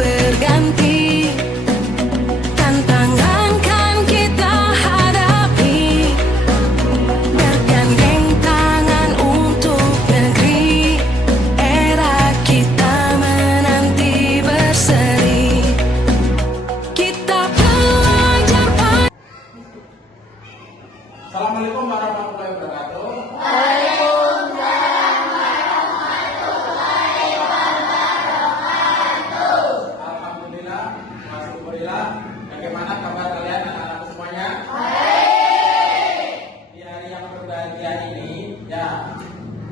berganti, tantangan kan kita hadapi, bergandeng tangan untuk negeri, era kita menanti berseri, kita belajar. Assalamualaikum warahmatullahi wabarakatuh. Alhamdulillah, masyaallah. Bagaimana kabar kalian anak-anak semuanya? Di hari yang berbahagia ini, ya,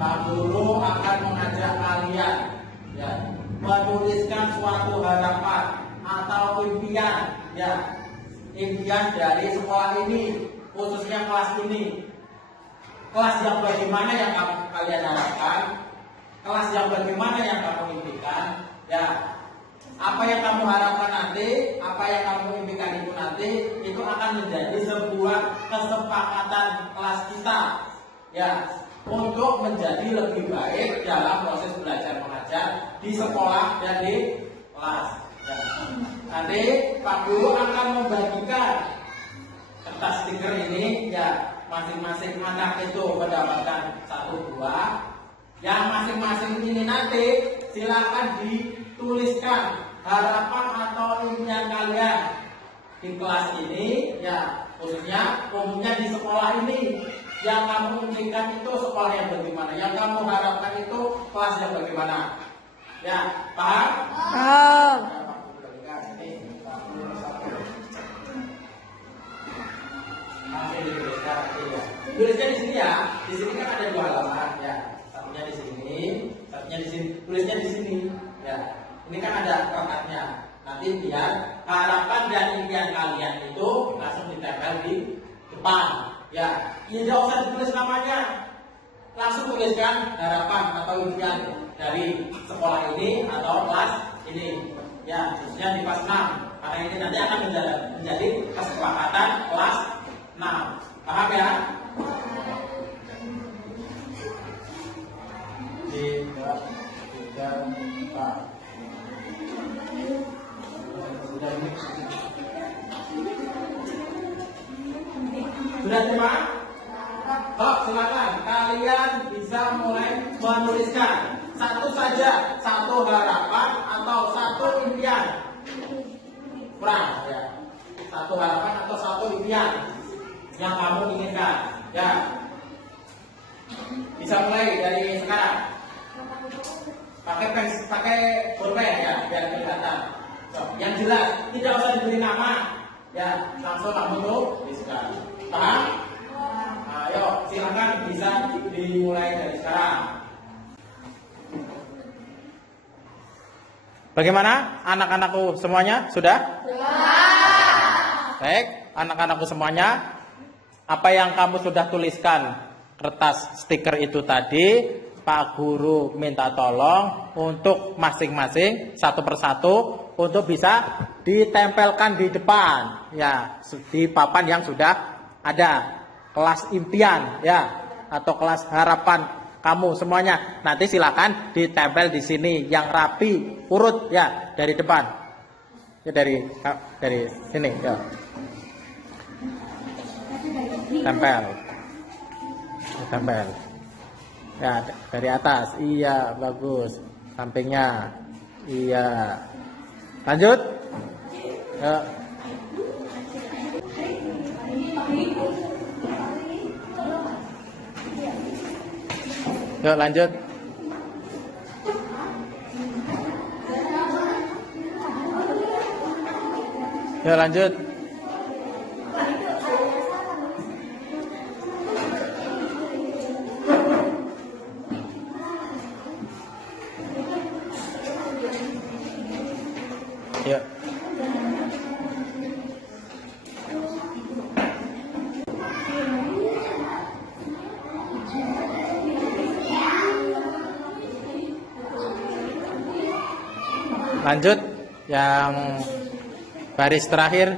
Pak Guru akan mengajak kalian, ya, menuliskan suatu harapan atau impian, ya, impian dari sekolah ini, khususnya kelas ini. Kelas yang bagaimana yang kalian harapkan, kelas yang bagaimana yang kamu impikan, ya. Apa yang kamu harapkan nanti, apa yang kamu impikan itu nanti, itu akan menjadi sebuah kesepakatan kelas kita, ya, untuk menjadi lebih baik dalam proses belajar mengajar di sekolah dan di kelas. Ya. Nanti Pak Guru akan membagikan kertas stiker ini, ya, masing-masing anak itu mendapatkan 1 buah. Yang masing-masing ini nanti silakan dituliskan harapan atau impian kalian di kelas ini, ya, khususnya umumnya di sekolah ini. Yang kamu impikan itu sekolah yang bagaimana, yang kamu harapkan itu kelas yang bagaimana, ya, paham? Paham. Tulisnya di sini, ya. Di sini kan ada 2 halaman, ya. Satunya di sini, satunya di sini. Tulisnya di sini, ya. Ini kan ada kertasnya. Nanti biar harapan dan impian kalian itu langsung ditempel di depan, ya. Tidak usah ditulis namanya, langsung tuliskan harapan atau impian dari sekolah ini atau kelas ini, ya. Khususnya di kelas 6, karena ini nanti akan menjadi kesepakatan kelas 6. Paham, ya? 3, 4. Sudah terima? Oh, silakan. Kalian bisa mulai menuliskan satu saja, satu harapan atau satu impian. Kurang, ya. Satu harapan atau satu impian yang kamu inginkan, ya. Bisa mulai dari sekarang. Pakai pulpen, ya, biar kelihatan. So, yang jelas, tidak usah diberi nama, ya, langsung kamu tuliskan. Paham? Ayo, silakan bisa dimulai dari sekarang. Bagaimana anak-anakku semuanya? Sudah? Baik, anak-anakku semuanya, apa yang kamu sudah tuliskan kertas stiker itu tadi, Pak Guru minta tolong untuk masing-masing satu persatu untuk bisa ditempelkan di depan, ya, di papan yang sudah ada kelas impian, ya, atau kelas harapan kamu semuanya. Nanti silakan ditempel di sini yang rapi, urut, ya, dari depan, ya, dari sini, ya. Tempel, ya, dari atas, iya, bagus, sampingnya, iya, lanjut, ya. Yuk, lanjut. Yuk, lanjut. Yuk. Lanjut, yang baris terakhir.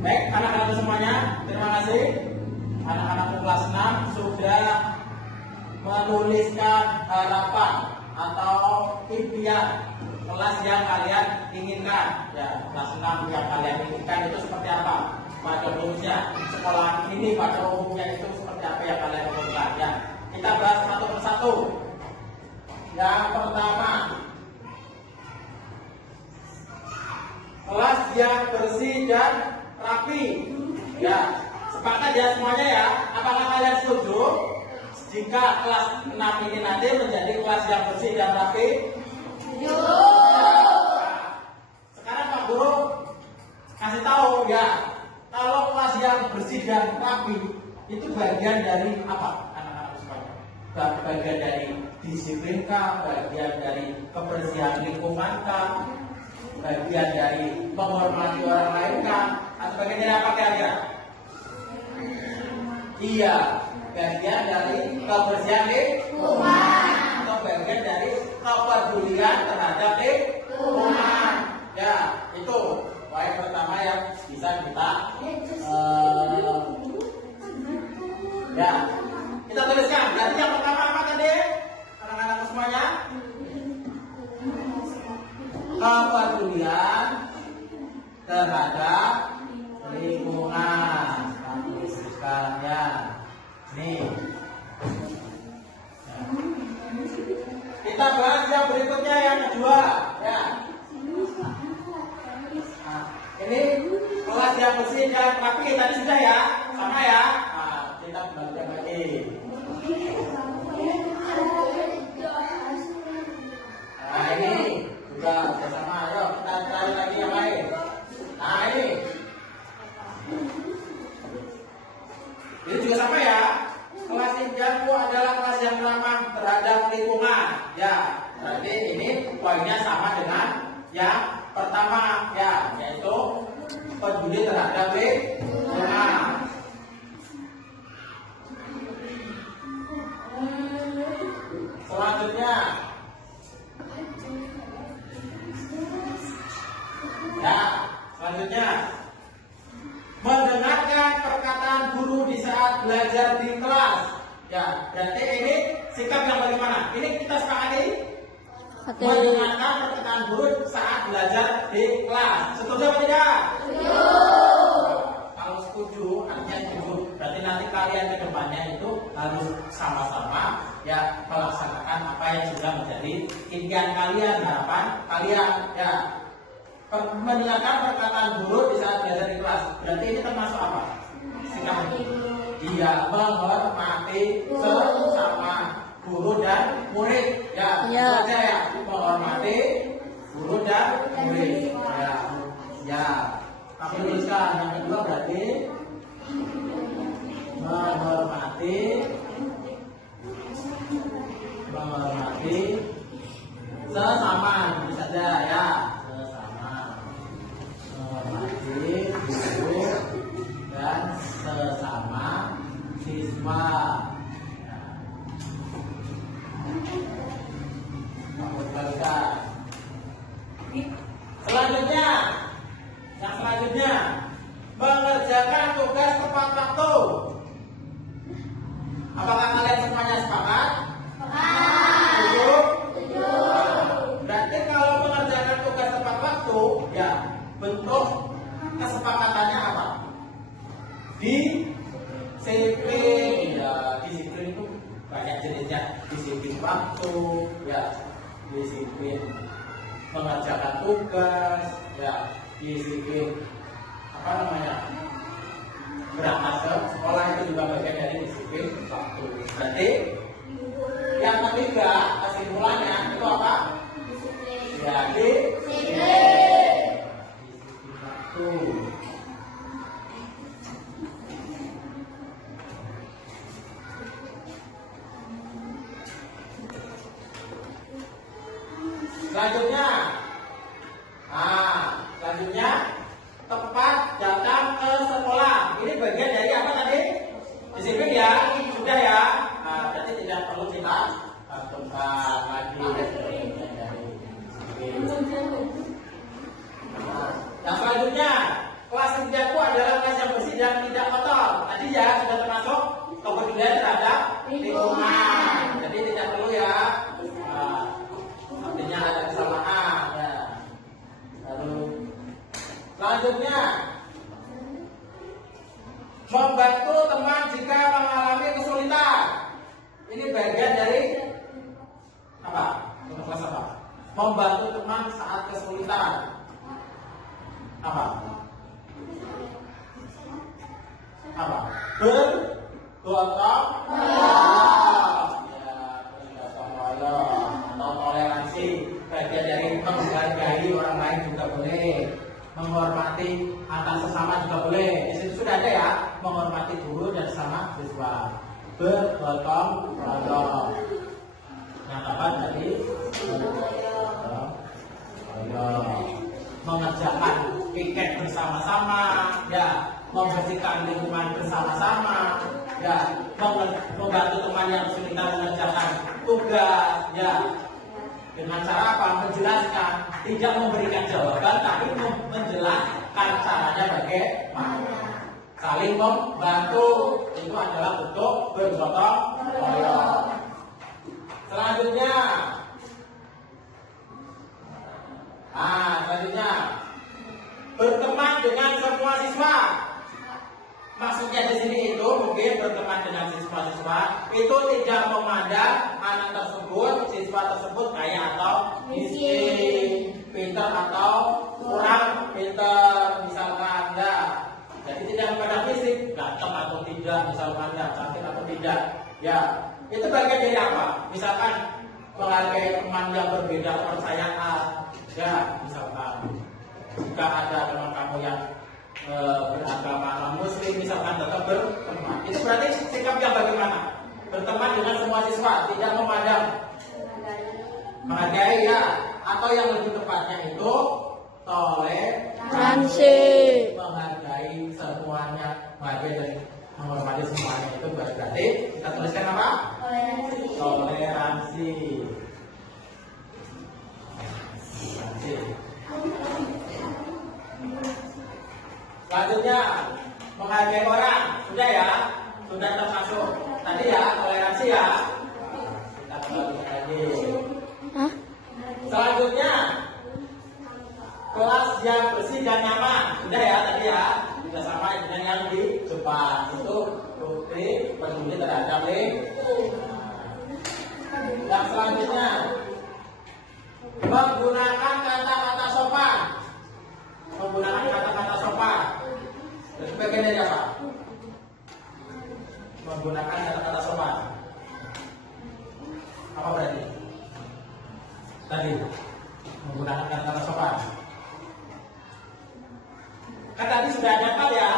Baik, anak-anak semuanya, terima kasih. Anak-anak kelas 6 sudah menuliskan harapan atau impian kelas yang kalian inginkan. Ya, kelas 6 yang kalian inginkan itu seperti apa? Pada umumnya sekolah ini pada umumnya itu seperti apa yang kalian inginkan? Ya, kita bahas satu persatu. Yang pertama, kelas yang bersih dan rapi. Ya, sepakat ya semuanya ya. Apakah kalian setuju jika kelas 6 ini nanti menjadi kelas yang bersih dan rapi? Sekarang Pak Guru kasih tahu ya, kalau kelas yang bersih dan rapi itu bagian dari apa? Anak-anak semuanya. Bagian dari disiplin kah? Bagian dari kebersihan lingkungan kah? Bagian dari menghormati orang lain kah? Atau bagian dari apa kira-kira? Iya, bagian dari kebersihan lingkungan atau bagian dari kepedulian terhadap lingkungan. Ya, itu poin pertama yang bisa kita ya, kita tuliskan. Berarti yang pertama apa tadi? Anak-anak semuanya? Kepedulian terhadap lingkungan. Tuliskan ya. Nih. Ya. Kita bahas yang berikutnya yang kedua. Ya. Nah, ini kelas yang bersih dan rapi tadi sudah ya, sama ya. Nah, kita belajar lagi. Nah ini juga bersama. Ayo kita cari lagi yang lain. Nah ini juga sama ya. Kelas impianku adalah kelas yang ramah terhadap lingkungan. Ya, berarti ini poinnya sama dengan yang pertama ya, yaitu peduli terhadap lingkungan. Selanjutnya ya, selanjutnya mendengarkan perkataan guru di saat belajar di kelas. Ya, berarti ini sikap yang bagaimana? Ini kita sepakati mendengarkan perkataan guru saat belajar di kelas. Setuju atau tidak? Setuju. Kalau setuju, artinya setuju. Berarti nanti kalian ke depannya itu harus sama-sama ya melaksanakan apa yang sudah menjadi impian kalian, harapan kalian. Ya, mendengarkan perkataan guru di saat belajar di kelas. Berarti ini termasuk apa? Sikap dia menghormati sesama guru dan murid. Ya, saja ya, menghormati guru dan murid. Ya, ya. Kami tuliskan yang kedua berarti menghormati sesama, ini saja ya. Menghormati guru dan sesama siswa. Selanjutnya, yang selanjutnya mengerjakan tugas tepat waktu. Apakah kalian semuanya sepakat? Setuju? Berarti kalau mengerjakan tugas tepat waktu, ya bentuk kesepakatannya apa? Disiplin. Ya, disiplin itu banyak jenisnya. Disiplin waktu, ya, disiplin mengerjakan tugas, ya, disiplin apa namanya, berangkat ke sekolah itu juga bagian dari disiplin waktu. Berarti yang ketiga kesimpulannya itu apa? Ya, disiplin waktu. Selanjutnya tepat datang ke sekolah. Ini bagian dari apa tadi? Disiplin ya, sudah ya. Nah, berarti tidak perlu kita tentang lagi. Yang selanjutnya, kelas impianku adalah kelas yang bersih dan tidak kotor. Tadi ya sudah termasuk kepedulian terhadap lingkungan. Ini bagian dari apa? Untuk kelas apa? Membantu teman saat kesulitan. Apa? Apa? Bergotong royong. Ya, bergotong royong atau toleransi. Bagian dari menghargai orang lain juga boleh. Menghormati antar sesama juga boleh. Di situ sudah ada ya, menghormati guru dan sesama siswa. Bergotong royong. Yang dapat tadi mengerjakan piket bersama-sama, ya, membersihkan lingkungan bersama-sama, ya, membantu teman yang kesulitan mengerjakan tugas, ya, dengan cara apa? Menjelaskan, tidak memberikan jawaban, tapi menjelaskan caranya bagaimana. Saling membantu, itu adalah bentuk bergotong royong. Selanjutnya, berteman dengan semua siswa. Maksudnya di sini itu mungkin berteman dengan siswa-siswa itu tidak memandang anak tersebut, siswa tersebut kaya atau miskin, pintar atau kurang pintar, misalkan ya. Jadi tidak memandang fisik, ganteng atau tidak, misalkan ya, cantik atau tidak, ya. Itu bagian dari apa? Misalkan menghargai teman yang berbeda kepercayaan, ya, misalkan jika ada teman kamu yang beragama non muslim, misalkan tetap berteman. Itu berarti sikap yang bagaimana? Berteman dengan semua siswa, tidak memandang, menghargai ya, atau yang lebih tepatnya itu toleransi, menghargai semuanya, menghargai dan menghormati semuanya. Itu berarti kita tuliskan apa? Toleransi. Selanjutnya, menghargai orang, sudah ya, sudah termasuk tadi ya, toleransi ya. Kita kembali lagi. Selanjutnya, kelas yang bersih dan nyaman, sudah ya tadi ya, sudah sama dengan yang di depan itu rutin peduli terhadap lingkungan. Yang selanjutnya, menggunakan kata-kata sopan. Menggunakan kata-kata sopan. Itu bagian dari apa? Menggunakan kata-kata sopan. Apa berarti? Tadi menggunakan kata-kata sopan. Kan tadi sudah ada hal ya.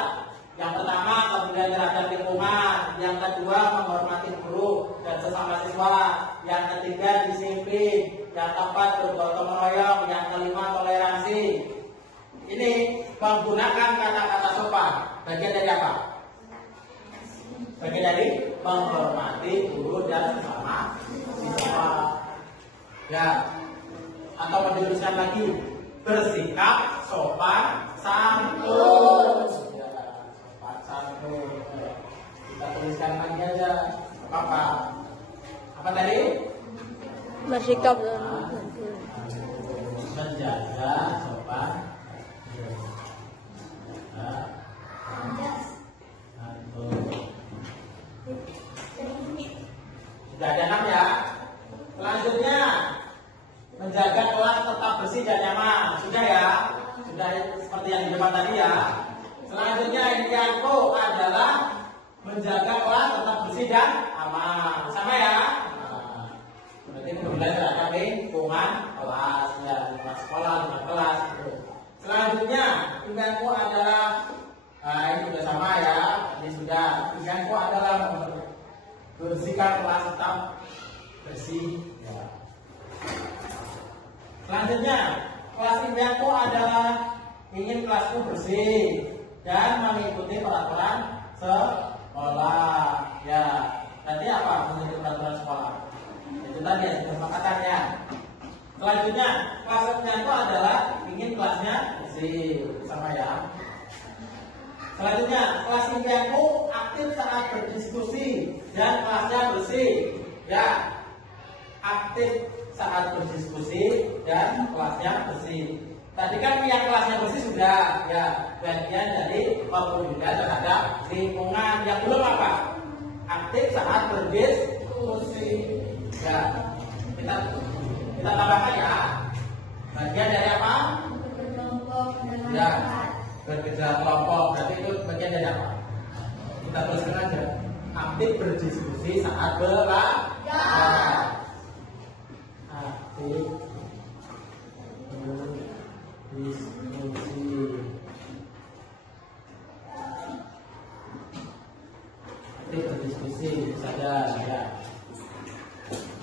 Yang pertama, kemudian terhadap lingkungan. Yang kedua, menghormati guru dan sesama siswa. Yang ketiga, disiplin. Yang keempat, bergotong royong. Yang kelima, toleransi. Ini menggunakan kata-kata sopan. Bagian dari apa? Bagian dari menghormati guru dan sesama siswa. Ya. Atau menuliskan lagi, bersikap sopan santun. Ya, sopan santun. Kita tuliskan lagi aja. Apa? Apa tadi? Bersikap menjaga sopan. Sudah ada 6 ya. Selanjutnya, menjaga kelas tetap bersih dan nyaman. Sudah ya. Sudah seperti yang di depan tadi ya. Selanjutnya impianku adalah menjaga kelas tetap bersih dan aman. Sama ya. Berarti kemudian terhadap lingkungan kelas, ya, lingkungan sekolah, lingkungan kelas. Gitu. Selanjutnya, impianku adalah, ini sudah sama ya. Ini sudah. Impianku adalah bersihkan kelas tetap bersih. Ya. Selanjutnya, kelas impianku adalah ingin kelasku bersih dan mengikuti peraturan sekolah. Ya, nanti apa mengikuti peraturan sekolah? Itu tadi ya, kesepakatannya. Selanjutnya, kelas impianku adalah ingin kelasnya bersih, sama ya. Selanjutnya, kelas impianku aktif saat berdiskusi dan kelasnya bersih. Ya, aktif saat berdiskusi dan kelasnya bersih. Tadi kan yang kelasnya bersih sudah, ya, bagian dari pemedulian terhadap lingkungan. Yang belum apa? Aktif saat berdiskusi. Ya, kita tambahkan ya. Bagian dari apa? Ya, bekerja kelompok. Berarti itu bagian dari apa? Kita tuliskan aja. Aktif berdiskusi saat belajar. Aktif berdiskusi. Aktif berdiskusi saja ya.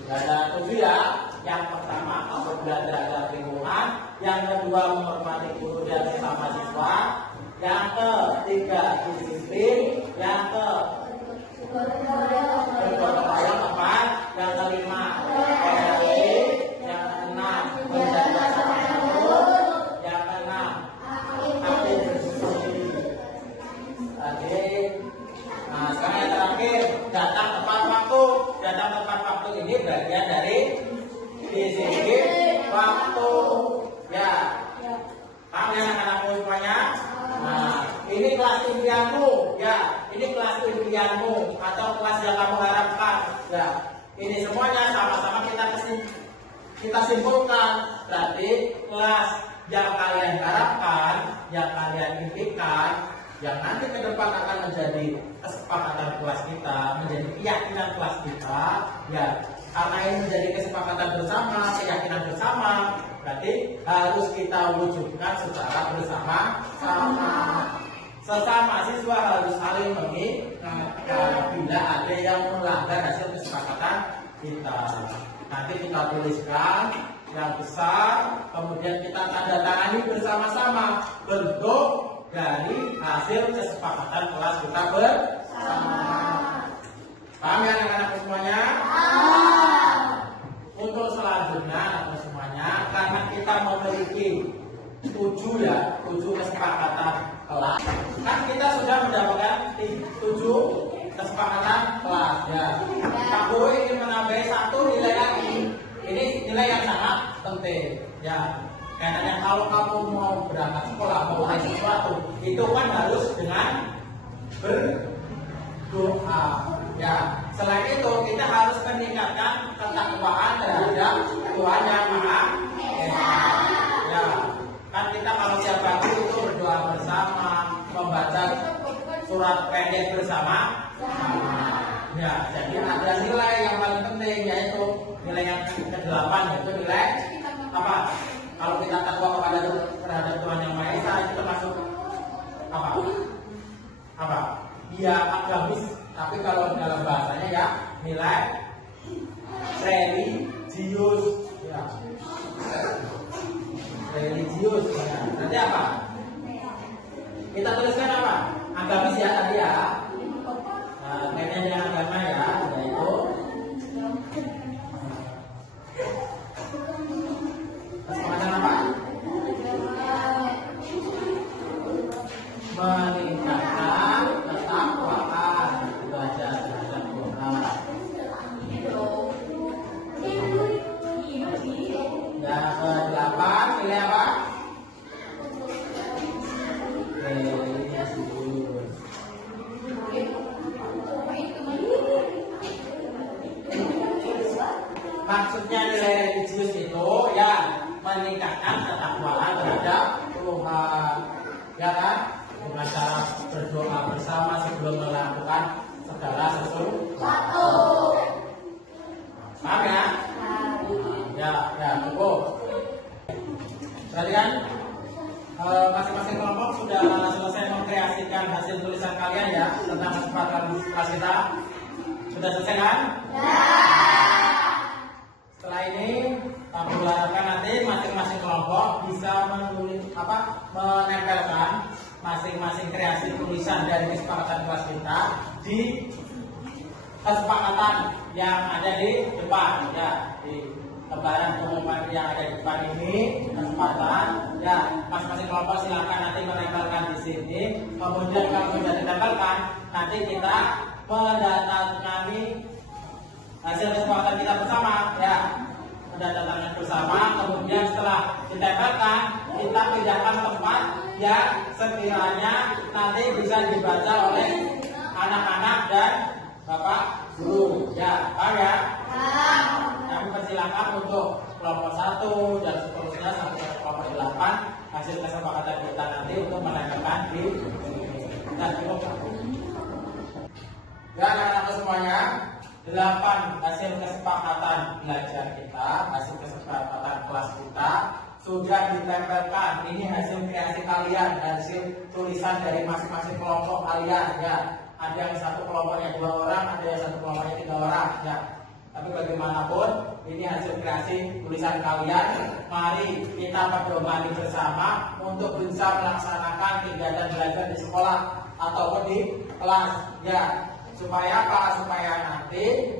Ada 7 ya. Yang pertama apabila ada lingkungan, yang kedua menghormati guru dan sesama siswa, yang ketiga disiplin, yang bergotong royong, yang kelima toleransi, yang keenam menjaga sopan santun, yang keenam aktif berdiskusi. Nah, sekarang yang terakhir datang tepat waktu. Datang tepat waktu ini bagian dari disiplin waktu. Ya, paham ya anak-anakku semuanya? Nah, ini kelas impianmu. Ya, ini kelas impianmu atau kelas yang kamu harapkan. Ya, ini semuanya sama-sama kita simpulkan. Berarti kelas yang kalian harapkan, yang kalian impikan, yang nanti ke depan akan menjadi kesepakatan kelas kita, menjadi keyakinan kelas kita, ya, karena ini menjadi kesepakatan bersama, keyakinan bersama, berarti harus kita wujudkan secara bersama-sama. Sesama siswa harus saling mengingatkan bila ada yang melanggar hasil kesepakatan kita. Nanti kita tuliskan yang besar, kemudian kita tanda tangani bersama-sama bentuk dari hasil kesepakatan kelas kita bersama. Paham ya anak-anak semuanya? Untuk selanjutnya anak-anak semuanya, karena kita memiliki 7 kesepakatan kelas, kan kita sudah mendapatkan 7 kesepakatan kelas ya. Pak Guru ingin menambahi 1 nilai lagi. Ini nilai yang sangat penting ya. Karena kalau kamu mau berangkat sekolah, mau mulai sesuatu, itu kan harus dengan berdoa. Ya, selain itu kita harus meningkatkan ketakwaan terhadap Tuhan Yang Maha Esa. Ya, kan kita kalau tiap pagi itu berdoa bersama, membaca surat pendek bersama. Ya, jadi ada nilai yang paling penting, yaitu nilai yang ke-8, yaitu nilai apa? Kalau kita takwa terhadap Tuhan Yang Maha Esa, itu termasuk apa? Apa? Ya, agamis. Tapi kalau dalam bahasanya ya nilai religius. Ya. Religius. Ya. Nanti apa? Kita tuliskan apa? Agamis ya tadi ya. Nah, kaitannya dengan agama ya, yaitu kesepakatan apa? Meningkatkan ketakwaan, belajar terhadap Tuhan. Yang ke-8 pilih apa? Maksudnya nilai religius itu ya meningkatkan ketakwaan terhadap Tuhan, ya kan? Dengan cara berdoa bersama sebelum melakukan segala sesuatu. Paham ya? Ya cukup. Berarti kan masing-masing kelompok sudah selesai mengkreasikan hasil tulisan kalian ya tentang kesempatan kelas kita. Sudah selesai kan? Setelah ini kami harapkan nanti masing-masing kelompok bisa menempelkan masing-masing kreasi tulisan dari kesepakatan kelas kita di kesepakatan yang ada di depan ya, di lembaran pengumuman yang ada di depan ini kesempatan ya. Masing-masing kelompok silakan nanti menempelkan di sini. Kemudian kalau sudah ditempelkan, nanti kita mendatangani hasil kesepakatan kita bersama ya, mendatangkan bersama. Kemudian setelah ditempelkan, kita pindahkan tempat yang sekiranya nanti bisa dibaca oleh anak-anak dan bapak guru ya. Paham ya? kelompok 1 dan seterusnya sampai ke kelompok 8. Hasil kesepakatan kita nanti untuk menandakan di dan cukup satu. Ya anak-anak semuanya, 8 hasil kesepakatan belajar kita, hasil kesepakatan kelas kita sudah ditempelkan. Ini hasil kreasi kalian, hasil tulisan dari masing-masing kelompok kalian ya. Ada yang satu kelompoknya 2 orang, ada yang satu kelompoknya 3 orang ya. Tapi bagaimanapun ini hasil kreasi tulisan kalian. Mari kita berdomani bersama untuk bisa melaksanakan kegiatan belajar di sekolah ataupun di kelas ya. Supaya apa? Supaya nanti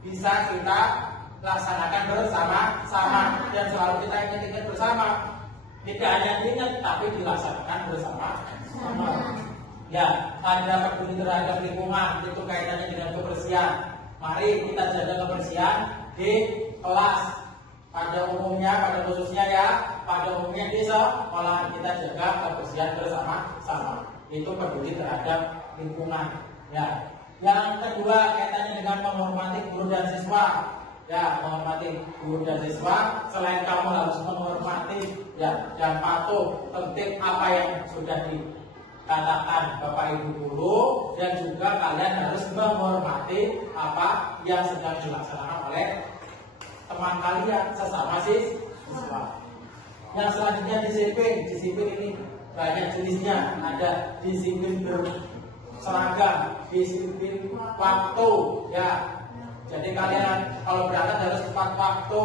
bisa kita laksanakan bersama-sama dan selalu kita ingat-ingat bersama. Tidak hanya diingat tapi dilaksanakan bersama-sama. Ya, ada peduli terhadap lingkungan, itu kaitannya dengan kebersihan. Mari kita jaga kebersihan di kelas. Pada khususnya ya, pada umumnya di sekolah kita jaga kebersihan bersama-sama. Itu peduli terhadap lingkungan. Ya. Yang kedua kaitannya dengan menghormati guru dan siswa. Ya, menghormati guru dan siswa. Selain kamu harus menghormati ya dan patuh tertib apa yang sudah dikatakan Bapak Ibu guru, dan juga kalian harus menghormati apa yang sedang dilaksanakan oleh teman kalian sesama siswa. Yang selanjutnya disiplin. Disiplin ini banyak jenisnya. Ada disiplin seragam, disiplin waktu ya. Jadi kalian kalau berangkat harus tepat waktu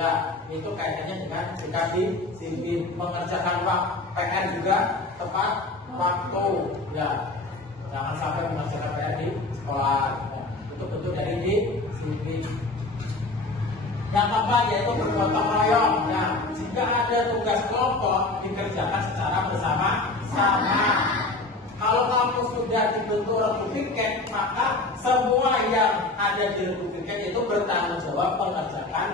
ya. Itu kaitannya dengan jika disiplin mengerjakan PR juga tepat waktu ya. Jangan sampai mengerjakan PR di sekolah ya. Itu bentuk dari disiplin. Yang keempat yaitu bergotong royong. Nah, jika ada tugas kelompok dikerjakan secara bersama-sama. Kalau kamu sudah dibentuk republikan, maka semua yang ada di republikan itu bertanggung jawab mengerjakan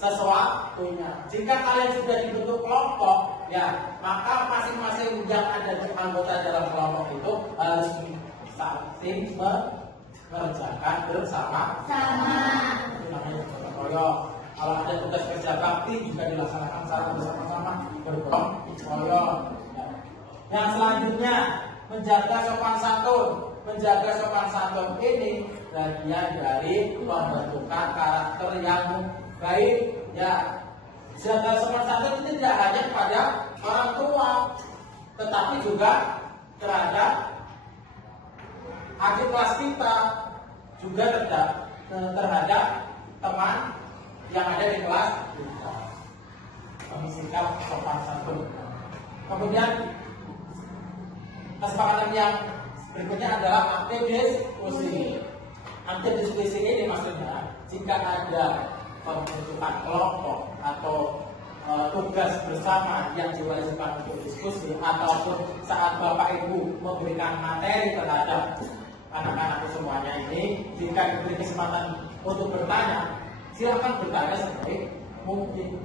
sesuatunya. Jika kalian sudah dibentuk kelompok, ya maka masing-masing yang ada di anggota dalam kelompok itu harus saling mengerjakan bersama-sama. Itu namanya gotong royong. Kalau ada tugas kerja bakti juga dilaksanakan secara bersama-sama, bergotong royong. Yang selanjutnya menjaga sopan santun. Menjaga sopan santun ini bagian dari pembentukan karakter yang baik. Ya, jaga sopan santun itu tidak hanya kepada orang tua, tetapi juga terhadap adik kelas kita, juga terhadap teman yang ada di kelas kita. Sikap sopan santun. Kemudian kesepakatan yang berikutnya adalah aktif diskusi. Aktif diskusi ini maksudnya jika ada pembentukan kelompok atau tugas bersama yang diwajibkan untuk diskusi, ataupun saat Bapak Ibu memberikan materi terhadap anak-anak semuanya ini, jika diberi kesempatan untuk bertanya, silakan bertanya sebaik mungkin.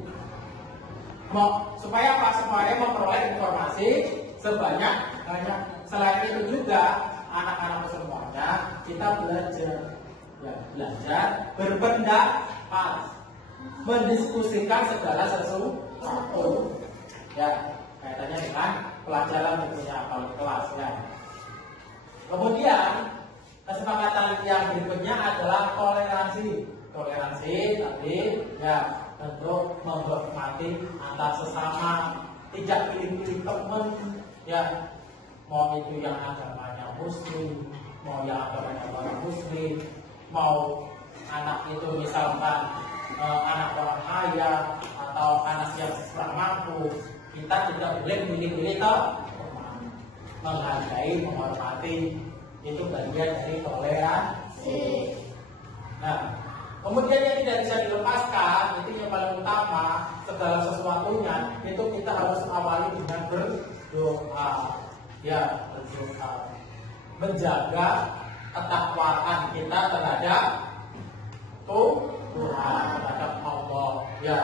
Supaya Pak supaya memperoleh informasi sebanyak-banyak. Selain itu juga anak-anak semuanya kita belajar berpendapat, mendiskusikan segala sesuatu ya, kaitannya dengan pelajaran tentunya kalau kelas ya. Kemudian kesepakatan yang berikutnya adalah toleransi. Toleransi tadi ya, tentu menghormati antar sesama, tidak pilih-pilih teman ya, mau itu yang agamanya muslim, mau yang agamanya orang muslim, mau anak itu misalkan anak orang kaya atau anak yang kurang mampu, kita tidak boleh pilih-pilih teman. Menghargai, menghormati itu bagian dari toleransi. Nah, kemudian yang tidak bisa dilepaskan, itu yang paling utama, segala sesuatunya itu kita harus awali dengan berdoa. Ya, berdoa. Menjaga ketakwaan kita terhadap Tuhan, terhadap Allah. Ya,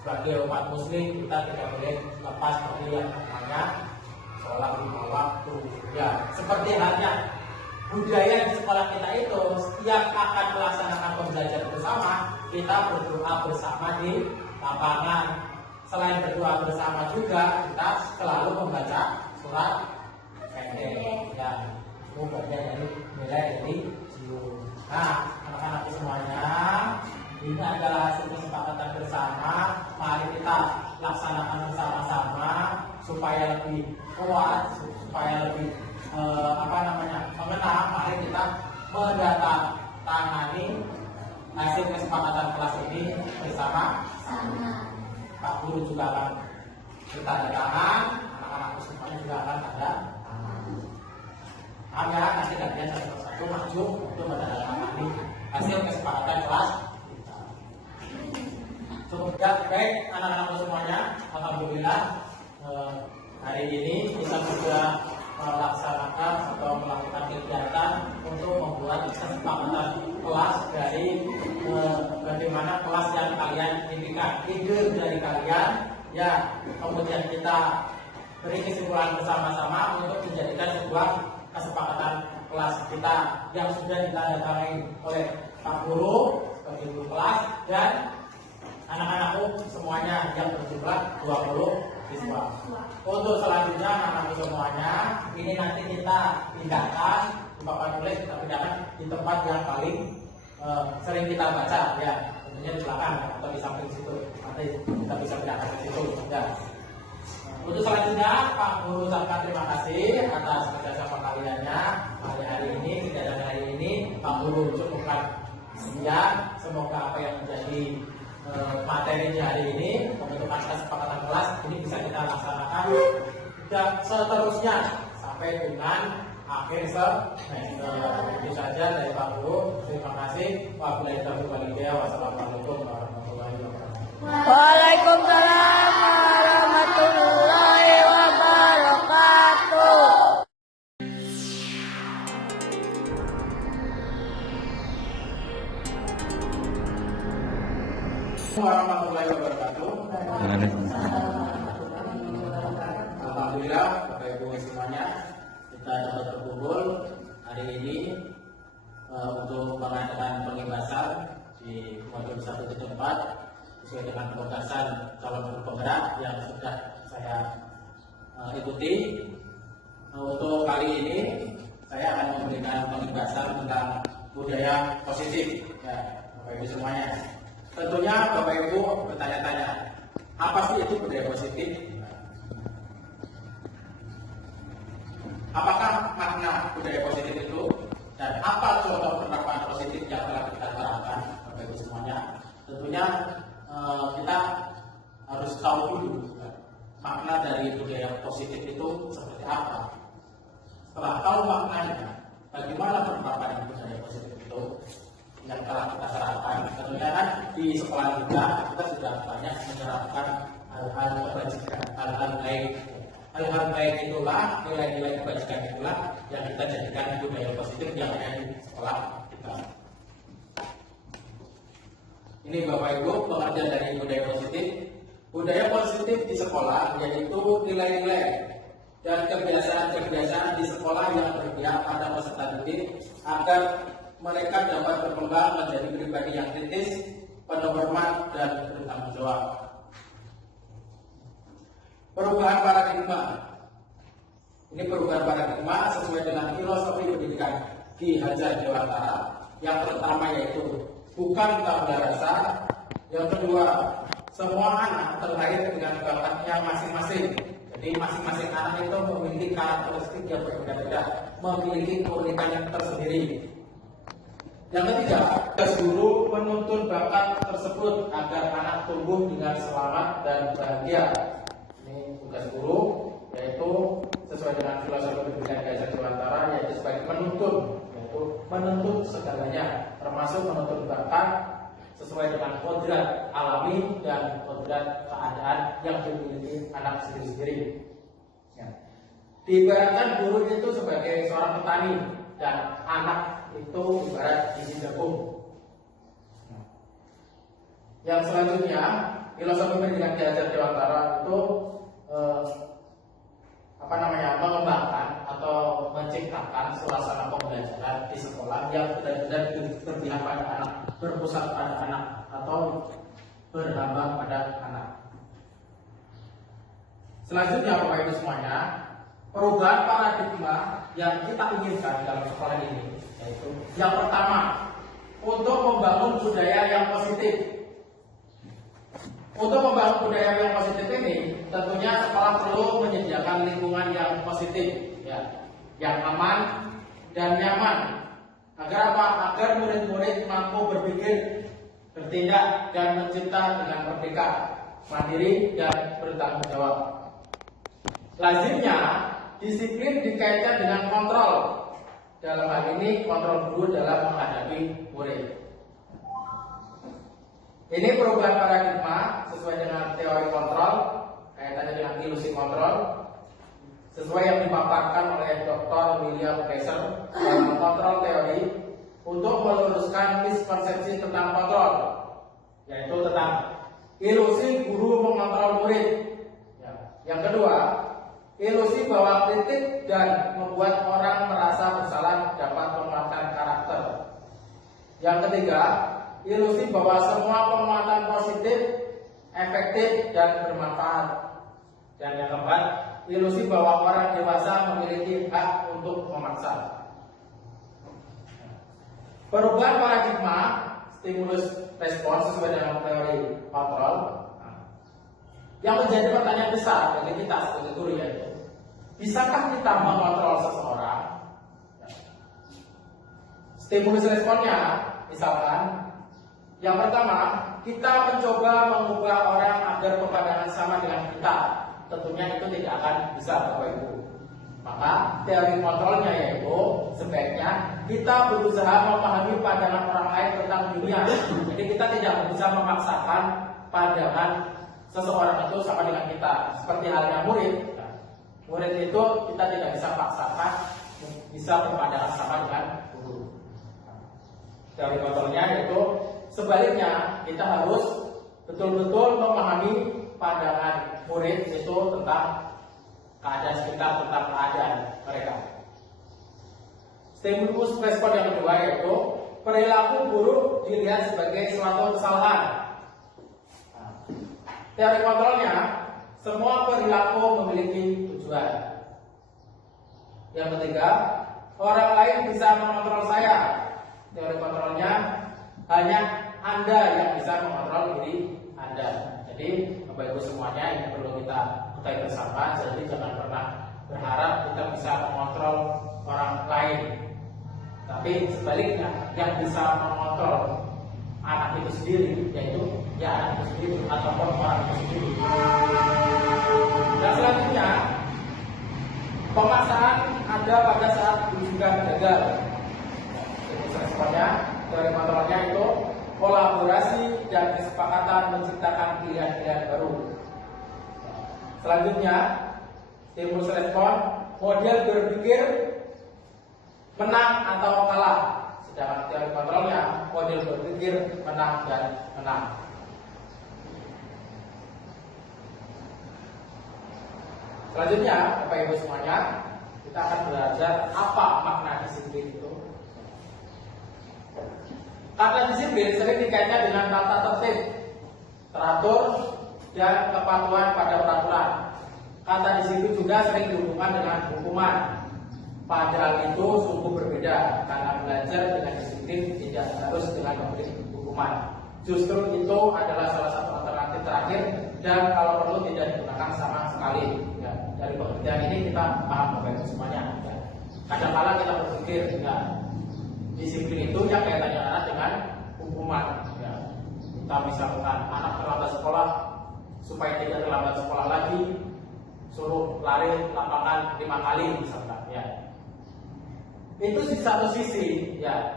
sebagai umat muslim kita tidak boleh lepas dari yang namanya sholat 5 waktu. Ya, seperti halnya budaya di sekolah kita itu, setiap akan melaksanakan pembelajaran bersama, kita berdoa bersama di lapangan. Selain berdoa bersama juga kita selalu membaca surat pendek. Ya, itu bagian dari nilai dari jiwa. Nah, anak-anakku semuanya, ini adalah hasil kesepakatan bersama. Mari kita laksanakan bersama-sama supaya lebih kuat, supaya lebih mengenal. Mari kita mendatangani hasil kesepakatan kelas ini bersama. Pak Guru juga akan bertanda tangan, anak-anakku semuanya juga akan tanda tangan. Ya, nanti kalian satu-satu maju untuk menandatangani hasil kesepakatan kelas kita. Cukup ya, baik anak-anakku semuanya, alhamdulillah hari ini kita sudah melaksanakan atau melakukan kegiatan untuk membuat kesepakatan kelas dari bagaimana kelas yang kalian impikan, ide dari kalian, ya, kemudian kita beri kesimpulan bersama-sama untuk menjadikan sebuah kesepakatan kelas kita yang sudah ditandatangani oleh Pak Guru sebagai guru kelas dan anak-anakku semuanya yang berjumlah 20 siswa. Untuk selanjutnya anak-anakku semuanya, ini nanti kita pindahkan di papan tulis, kita pindahkan di tempat yang paling sering kita baca, ya, tentunya di belakang atau di samping situ. Nanti kita bisa pindahkan ke situ. Ya. Untuk selanjutnya, Pak Guru ucapkan terima kasih atas kerjasama kaliannya hari ini, kejadian hari ini. Pak Guru cukupkan sekian. Semoga apa yang menjadi materi hari ini, pembentukan kesepakatan kelas ini bisa kita laksanakan dan seterusnya sampai dengan akhir semester. Itu saja dari Pak Guru. Terima kasih. Wabillahi taufiq wal hidayah. Wassalamualaikum warahmatullahi wabarakatuh. Waalaikumsalam warahmatullahi wabarakatuh. Warahmatullahi wabarakatuh. Alhamdulillah, Bapak Ibu semuanya, kita dapat berkumpul hari ini untuk mengadakan pengibasan di modul 1.4 sesuai dengan penugasan calon guru penggerak yang sudah saya ikuti. Untuk kali ini saya akan memberikan pengibasan tentang budaya positif, ya, Bapak Ibu semuanya. Tentunya Bapak Ibu bertanya-tanya, apa sih itu budaya positif? Apakah makna budaya positif itu? Dan apa contoh penerapan positif yang telah kita terapkan, Bapak Ibu semuanya? Tentunya kita harus tahu dulu makna dari budaya positif itu seperti apa. Setelah tahu maknanya, bagaimana penerapan budaya positif itu yang telah kita terapkan? Tentunya kan di sekolah kita sudah banyak menerapkan hal-hal kebajikan, hal-hal baik. Hal-hal baik itulah, nilai-nilai kebajikan itulah yang kita jadikan budaya positif yang ada di sekolah kita. Ini Bapak Ibu pengertian dari budaya positif. Budaya positif di sekolah yaitu nilai-nilai dan kebiasaan-kebiasaan di sekolah yang berpihak pada peserta didik agar mereka dapat berkembang menjadi pribadi yang kritis, penuh hormat dan bertanggung jawab. Perubahan paradigma. Ini perubahan paradigma sesuai dengan filosofi pendidikan Ki Hajar Dewantara. Yang pertama yaitu bukan tabula rasa. Yang kedua, semua anak terlahir dengan bakatnya masing-masing. Jadi masing-masing anak itu memiliki karakteristik yang berbeda-beda, memiliki keunikan yang tersendiri. Yang ketiga, tugas guru menuntun bakat tersebut agar anak tumbuh dengan selamat dan bahagia. Ini tugas guru, yaitu sesuai dengan filosofi pendidikan Ki Hajar Dewantara, yaitu sebagai penuntun, yaitu menuntut segalanya, termasuk menuntut bakat sesuai dengan kodrat alami dan kodrat keadaan yang dimiliki anak sendiri-sendiri. Ya. Diibaratkan guru itu sebagai seorang petani dan anak itu ibarat biji jagung. Yang selanjutnya, filosofi pendidikan Ki Hajar Dewantara itu mengembangkan atau menciptakan suasana pembelajaran di sekolah yang benar-benar berpihak pada anak, berpusat pada anak, atau berdampak pada anak. Selanjutnya Bapak Ibu semuanya, perubahan paradigma yang kita inginkan dalam sekolah ini yaitu yang pertama, untuk membangun budaya yang positif. Untuk membangun budaya yang positif ini, tentunya sekolah perlu menyediakan lingkungan yang positif, ya, yang aman dan nyaman. Agar apa? Agar murid-murid mampu berpikir, bertindak, dan mencipta dengan merdeka, mandiri, dan bertanggung jawab. Lazimnya, disiplin dikaitkan dengan kontrol. Dalam hal ini, kontrol guru dalam menghadapi murid. Ini perubahan paradigma sesuai dengan teori kontrol, kaitannya dengan ilusi kontrol, sesuai yang dipaparkan oleh Dr. William Fraser dalam kontrol teori untuk meluruskan miskonsepsi tentang kontrol, yaitu tentang ilusi guru mengontrol murid. Yang kedua, ilusi bahwa kritik dan membuat orang merasa bersalah dapat menguatkan karakter. Yang ketiga, ilusi bahwa semua penguatan positif, efektif, dan bermanfaat. Dan yang keempat, ilusi bahwa orang dewasa memiliki hak untuk memaksa. Perubahan paradigma, stimulus respons sesuai dengan teori kontrol. Yang menjadi pertanyaan besar bagi kita sebagai guru yaitu, bisakah kita mengontrol seseorang? Stimulus responnya, misalkan, yang pertama, kita mencoba mengubah orang agar pemandangan sama dengan kita. Tentunya itu tidak akan bisa, Bapak Ibu. Maka teori kontrolnya yaitu sebaiknya kita berusaha memahami pandangan orang lain tentang dunia. Jadi kita tidak bisa memaksakan pandangan seseorang itu sama dengan kita. Seperti halnya murid. Murid itu kita tidak bisa paksakan bisa berpandangan sama dengan guru. Teori kontrolnya yaitu sebaliknya, kita harus betul-betul memahami pandangan murid itu tentang keadaan sekitar, tentang keadaan mereka. Stimulus respon yang kedua yaitu perilaku buruk dilihat sebagai suatu kesalahan. Teori kontrolnya, semua perilaku memiliki tujuan. Yang ketiga, orang lain bisa mengontrol saya. Teori kontrolnya, hanya Anda yang bisa mengontrol diri Anda. Jadi, Bapak Ibu semuanya ini perlu kita ketahui bersama. Jadi jangan pernah berharap kita bisa mengontrol orang lain. Tapi sebaliknya, yang bisa mengontrol anak itu sendiri, yaitu ya anak itu sendiri ataupun orang itu sendiri. Dan selanjutnya, pemaksaan ada pada saat rujukan gagal. Responnya, teori kontrolnya itu kolaborasi dan kesepakatan menciptakan pilihan-pilihan baru. Selanjutnya, stimulus respon, model berpikir menang atau kalah. Sedangkan teori kontrolnya, model berpikir menang dan menang. Selanjutnya, Bapak Ibu semuanya, kita akan belajar apa makna disiplin itu. Kata disiplin sering dikaitkan dengan tata tertib, teratur, dan kepatuhan pada peraturan. Kata disiplin juga sering dihubungkan dengan hukuman. Padahal itu sungguh berbeda, karena belajar dengan disiplin tidak harus dengan memberi hukuman. Justru itu adalah salah satu alternatif terakhir, dan kalau perlu tidak digunakan sama sekali. Ya, dari pengertian ini kita paham Bapak Ibu semuanya. Ya. Kadang-kadang kita berpikir, ya, disiplin itu yang kaitannya erat dengan hukuman. Ya. Kita misalkan anak terlambat sekolah, supaya tidak terlambat sekolah lagi, suruh lari lapangan 5 kali misalkan. Ya. Itu di satu sisi, ya,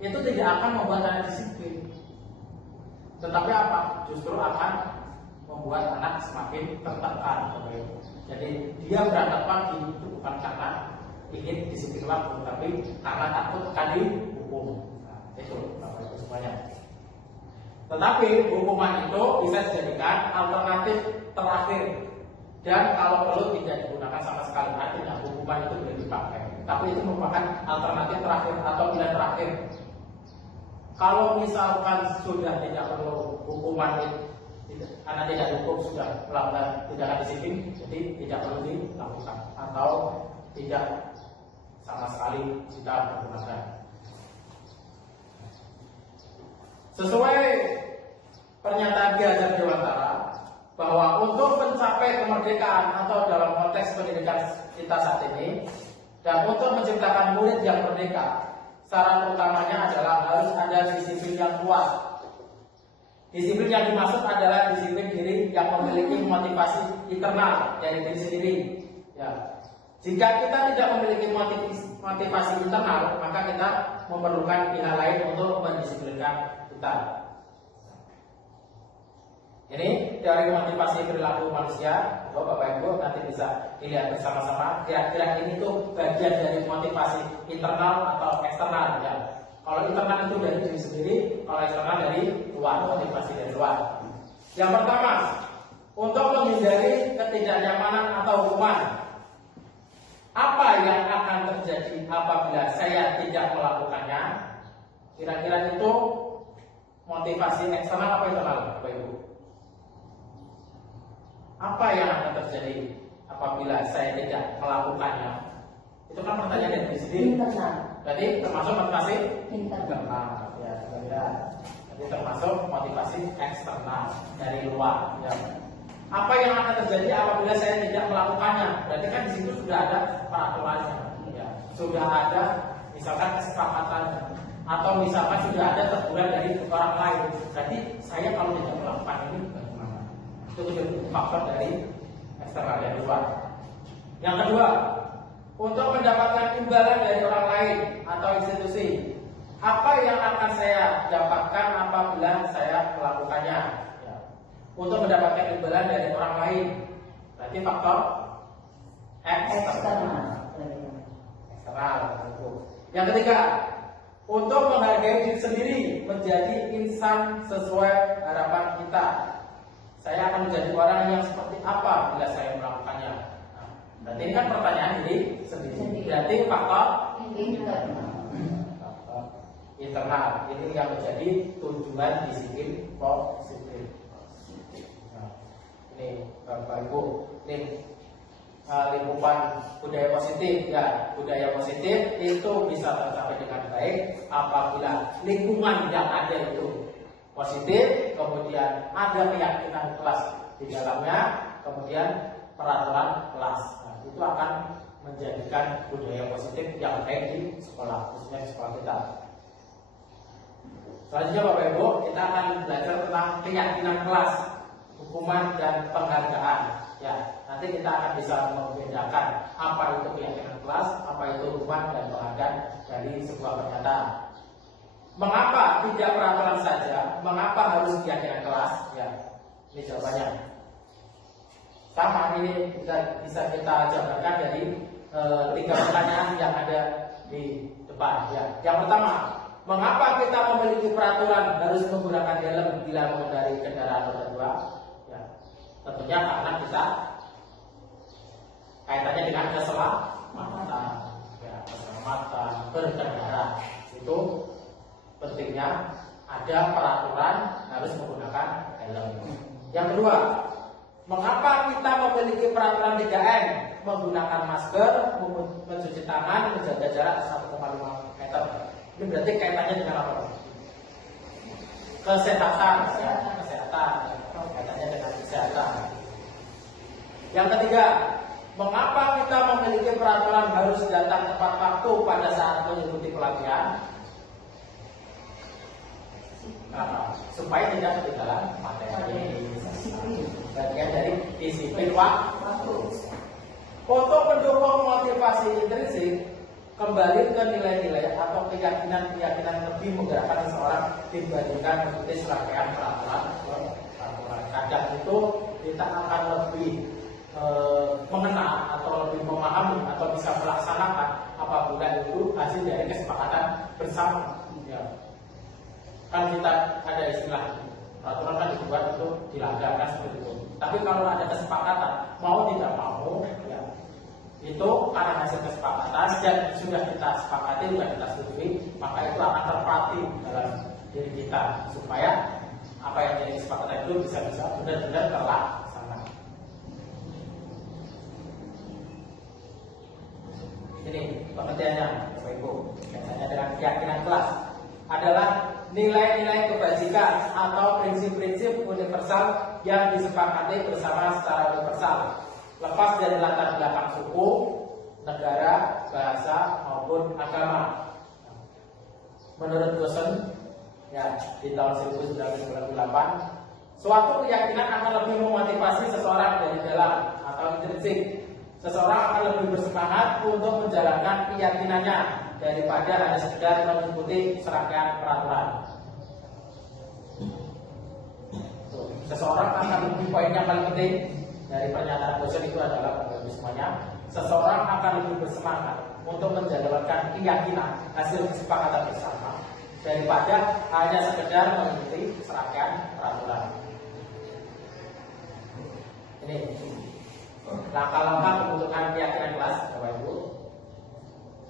itu tidak akan membuat anak disiplin. Tetapi apa? Justru akan membuat anak semakin tertekan. Jadi dia berangkat pagi itu bukan karena ingin disiplin waktu, tapi karena takut akan dihukum. Nah, itu Bapak Ibu semuanya. Tetapi hukuman itu bisa dijadikan alternatif terakhir, dan kalau perlu tidak digunakan sama sekali. Artinya hukuman itu boleh dipakai, tapi itu merupakan alternatif terakhir atau pilihan terakhir. Kalau misalkan sudah tidak perlu hukuman, karena tidak cukup sudah melanggar tindakan disiplin, jadi tidak perlu dilakukan atau tidak sama sekali kita menggunakan. Sesuai pernyataan Ki Hajar Dewantara bahwa untuk mencapai kemerdekaan atau dalam konteks pendidikan kita saat ini dan untuk menciptakan murid yang merdeka, syarat utamanya adalah harus ada disiplin yang kuat. Disiplin yang dimaksud adalah disiplin diri yang memiliki motivasi internal dari diri sendiri. Ya. Jika kita tidak memiliki motivasi internal, maka kita memerlukan pihak lain untuk mendisiplinkan kita. Ini teori motivasi perilaku manusia. Bapak Ibu nanti bisa dilihat bersama-sama. Kira-kira ini tuh bagian dari motivasi internal atau eksternal. Ya. Kalau internal itu dari diri sendiri, kalau eksternal dari luar, motivasi dari luar. Yang pertama, untuk menghindari ketidaknyamanan atau hukuman. Apa yang akan terjadi apabila saya tidak melakukannya? Kira-kira itu motivasi eksternal apa internal, Bapak Ibu? Apa yang akan terjadi apabila saya tidak melakukannya? Itu kan pertanyaan dari diri sendiri. Berarti termasuk motivasi internal. Ya. Jadi termasuk motivasi eksternal dari luar. Ya. Apa yang akan terjadi apabila saya tidak melakukannya? Berarti kan di situ sudah ada peraturannya, ya. Sudah ada misalkan kesepakatannya, atau misalkan sudah ada teguran dari orang lain. Jadi saya kalau tidak melakukan ini bagaimana? Itu faktor dari eksternal dari luar. Yang kedua, untuk mendapatkan imbalan dari orang lain atau institusi, apa yang akan saya dapatkan apabila saya melakukannya? Untuk mendapatkan imbalan dari orang lain, berarti faktor eksternal. Yang ketiga, untuk menghargai diri sendiri, menjadi insan sesuai harapan kita. Saya akan menjadi orang yang seperti apa bila saya melakukannya? Nah, berarti ini kan pertanyaan diri sendiri. Berarti faktor internal. Ini yang menjadi tujuan disiplin positif. Ini Bapak Ibu, ini lingkupan budaya positif. Ya, budaya positif itu bisa tercapai dengan baik apabila lingkungan yang ada itu positif, kemudian ada keyakinan kelas di dalamnya, kemudian peraturan kelas. Nah, itu akan menjadikan budaya positif yang baik di sekolah, khususnya di sekolah kita. Selanjutnya Bapak Ibu, kita akan belajar tentang keyakinan kelas, hukuman dan penghargaan. Ya, nanti kita akan bisa membedakan apa itu keyakinan kelas, apa itu hukuman dan penghargaan dari sebuah pernyataan. Mengapa tidak peraturan saja? Mengapa harus keyakinan kelas? Ya, ini jawabannya. Sama, ini bisa kita jabarkan dari 3 pertanyaan yang ada di depan. Ya, yang pertama, mengapa kita memiliki peraturan harus menggunakan helm bila mengendarai kendaraan roda 2? Tentunya karena kita kaitannya dengan keselamatan, ya, keselamatan berkendara. Itu pentingnya ada peraturan harus menggunakan helm. Yang kedua, mengapa kita memiliki peraturan 3M, menggunakan masker, mencuci tangan, menjaga jarak 1,5 meter? Ini berarti kaitannya dengan apa? Kesehatan, ya, kesehatan. Kaitannya dengan kesehatan. Yang ketiga, mengapa kita memiliki peraturan harus datang tepat waktu pada saat mengikuti pelatihan? Supaya tidak ketinggalan materi. Bagian dari disiplin waktu. Untuk mendukung motivasi intrinsik, kembali ke nilai-nilai atau keyakinan lebih menggerakkan seseorang dibandingkan mengikuti serangkaian peraturan. Kadang itu kita akan lebih mengenal atau lebih memahami atau bisa melaksanakan apabila itu hasil dari kesepakatan bersama. Ya. Kan kita ada istilah peraturan kan dibuat itu dilanggarkan seperti itu. Tapi kalau ada kesepakatan mau tidak mau, ya, itu karena hasil kesepakatan dan sudah kita sepakati, sudah kita setujui, maka itu akan terpati dalam diri kita supaya apa yang jadi kesepakatan itu bisa benar-benar terlaksana. Ini pengertiannya, Bapak Ibu. Kaitannya dengan keyakinan kelas adalah nilai-nilai kebajikan atau prinsip-prinsip universal yang disepakati bersama secara universal, lepas dari latar belakang suku, negara, bahasa maupun agama. Menurut Gosen, ya di tahun 1998, suatu keyakinan akan lebih memotivasi seseorang dari dalam atau intrinsik. Seseorang akan lebih bersemangat untuk menjalankan keyakinannya daripada hanya sekedar mengikuti serangkaian peraturan. Seseorang akan lebih, poin yang paling penting dari pernyataan Gosen itu adalah semuanya, seseorang akan lebih bersemangat untuk menjalankan keyakinan hasil kesepakatan bersama daripada hanya sekedar mengikuti serangkaian peraturan. Ini langkah-langkah pembentukan keyakinan kelas, Bapak Ibu,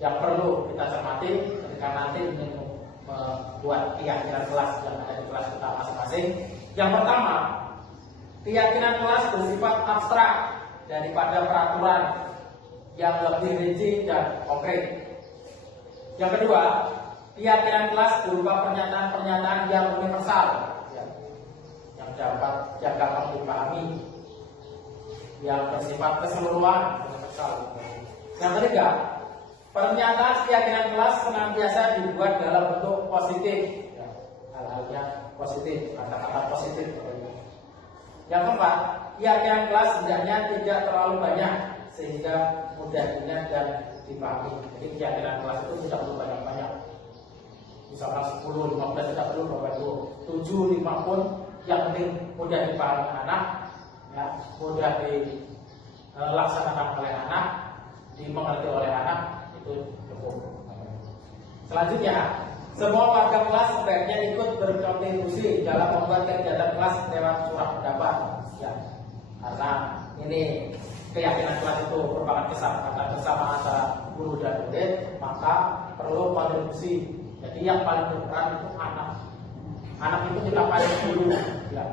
yang perlu kita cermati ketika nanti ingin membuat keyakinan kelas yang ada di kelas kita masing-masing. Yang pertama, keyakinan kelas bersifat abstrak daripada peraturan yang lebih rinci dan konkret. Yang kedua, keyakinan kelas berupa pernyataan-pernyataan yang universal, yang dapat dipahami, yang bersifat keseluruhan, universal. Yang ketiga, pernyataan keyakinan kelas senantiasa dibuat dalam bentuk positif, hal-halnya positif, kata-kata positif. Yang keempat, keyakinan kelas hendaknya tidak terlalu banyak sehingga mudah diingat dan dipahami. Jadi keyakinan kelas itu tidak perlu banyak-banyak. Misalnya 10, 15 tidak perlu Bapak Ibu. 7, 5 pun yang penting mudah dipahami anak, ya, mudah dilaksanakan oleh anak, dimengerti oleh anak, itu cukup. Selanjutnya, semua warga kelas sebaiknya ikut berkontribusi dalam membuat kegiatan kelas lewat surat pendapat, ya, karena ini keyakinan kelas itu merupakan kesepakatan bersama antara guru dan murid, maka perlu kontribusi. Jadi yang paling berperan itu anak. Anak itu tidak paling dulu, ya.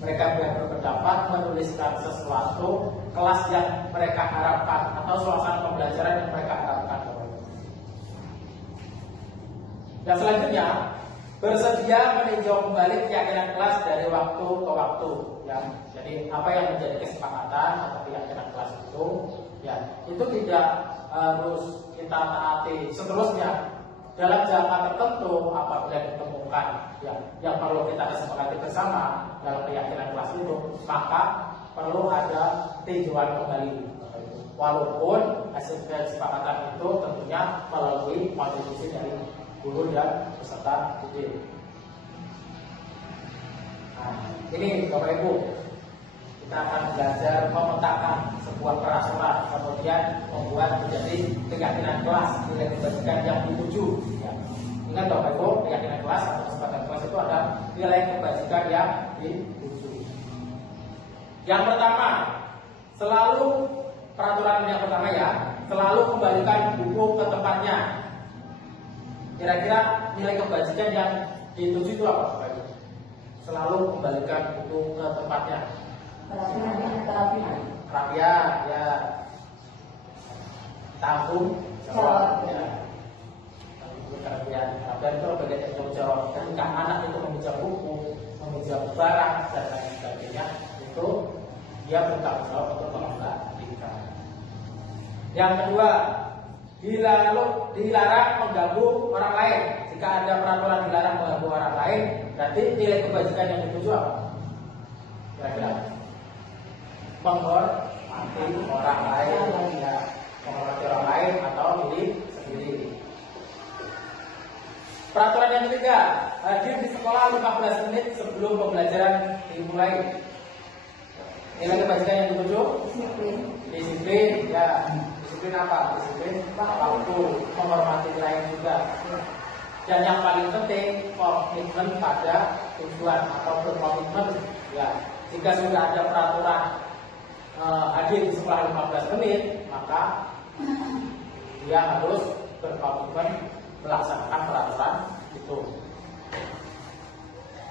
Mereka berpendapat menuliskan sesuatu kelas yang mereka harapkan atau suasana pembelajaran yang mereka harapkan. Dan selanjutnya, bersedia meninjau kembali keyakinan kelas dari waktu ke waktu, ya. Jadi apa yang menjadi kesepakatan atau keyakinan kelas itu, ya, itu tidak harus kita taati seterusnya. Dalam jangka tertentu apabila ditemukan, ya, yang perlu kita kesepakati bersama dalam keyakinan kelas itu, maka perlu ada tinjauan kembali. Walaupun hasil kesepakatan itu tentunya melalui kontribusi dari guru dan peserta didik. Nah, ini Bapak Ibu, kita akan belajar memetakan sebuah peraturan, kemudian membuat menjadi keyakinan kelas, nilai kebajikan yang dituju. Ya. Ingat Bapak Ibu, keyakinan kelas atau kesepakatan kelas itu ada nilai kebajikan yang dituju. Yang pertama, selalu peraturan yang pertama, ya, selalu kembalikan buku ke tempatnya. Kira-kira nilai kebajikan yang dituju itu apa, Bapak Ibu? Selalu kembalikan buku ke tempatnya. Kerapian, ya. Tanggung jawab, ya. Kerapian itu bagian tanggung jawab. Ketika anak itu meminjam buku, meminjam barang dan lain sebagainya, itu dia bertanggung jawab untuk mengembalikan. Yang kedua, dilarang mengganggu orang lain. Jika ada peraturan dilarang mengganggu orang lain, berarti nilai kebajikan yang dituju apa? Kira-kira menghormati orang lain, ya, menghormati orang lain atau diri sendiri. Peraturan yang ketiga, hadir di sekolah 15 menit sebelum pembelajaran dimulai. Nilai kebajikan yang dituju? Disiplin, ya. Disiplin apa? Disiplin waktu, menghormati lain juga. Dan yang paling penting, komitmen pada tujuan atau berkomitmen, ya. Jika sudah ada peraturan hadir di sekolah 15 menit, maka dia harus berkomitmen melaksanakan peraturan itu.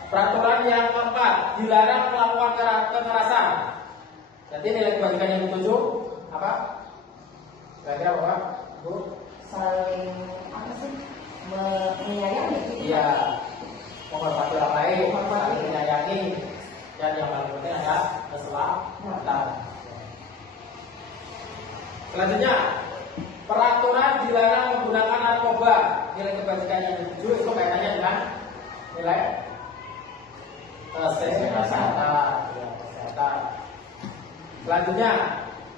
Peraturan yang keempat, dilarang melakukan kekerasan. Jadi nilai kebajikan yang ketujuh apa? Kira-kira apa, Bu? Saling apa sih? Menyayangi. Iya, menghormati orang lain, saling menyayangi, dan yang paling penting adalah keselamatan. Selanjutnya, peraturan dilarang menggunakan narkoba. Nilai kebajikan yang ketujuh itu kaitannya dengan nilai kesehatan. Selanjutnya,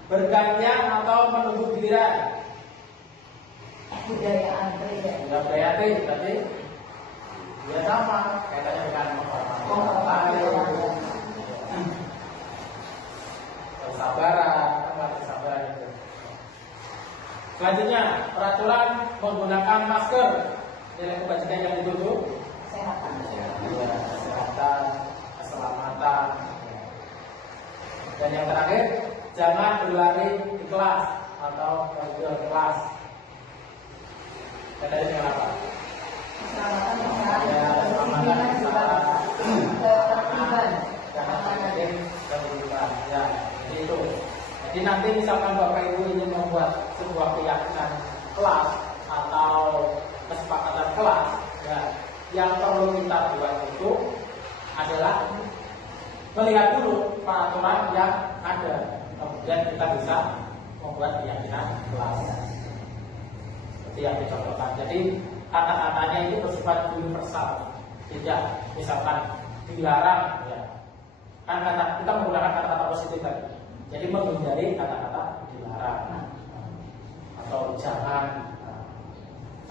bergantian atau menunggu giliran. Budaya antri ya. Budaya antri berarti dia sama kaitannya dengan menghormati orang lain, kesabaran itu. Selanjutnya, peraturan menggunakan masker. Nilai kebajikan yang dituju Kesehatan. kesehatan, keselamatan. Dan yang terakhir, jangan berlari di kelas atau belajar kelas. Dan tadi dengan apa? Keselamatan Keselamatan, ketertiban. jangan terjadi ketertiban. Ya, jadi itu. Jadi nanti misalkan Bapak Ibu ingin membuat sebuah keyakinan kelas atau kesepakatan kelas, ya, yang perlu kita buat itu adalah melihat dulu peraturan yang ada, kemudian kita bisa membuat keyakinan kelas seperti yang dicontohkan. Jadi kata-katanya itu bersifat universal, tidak misalkan dilarang, ya. Kan kita menggunakan kata-kata positif tadi. Jadi menghindari kata-kata dilarang atau jangan.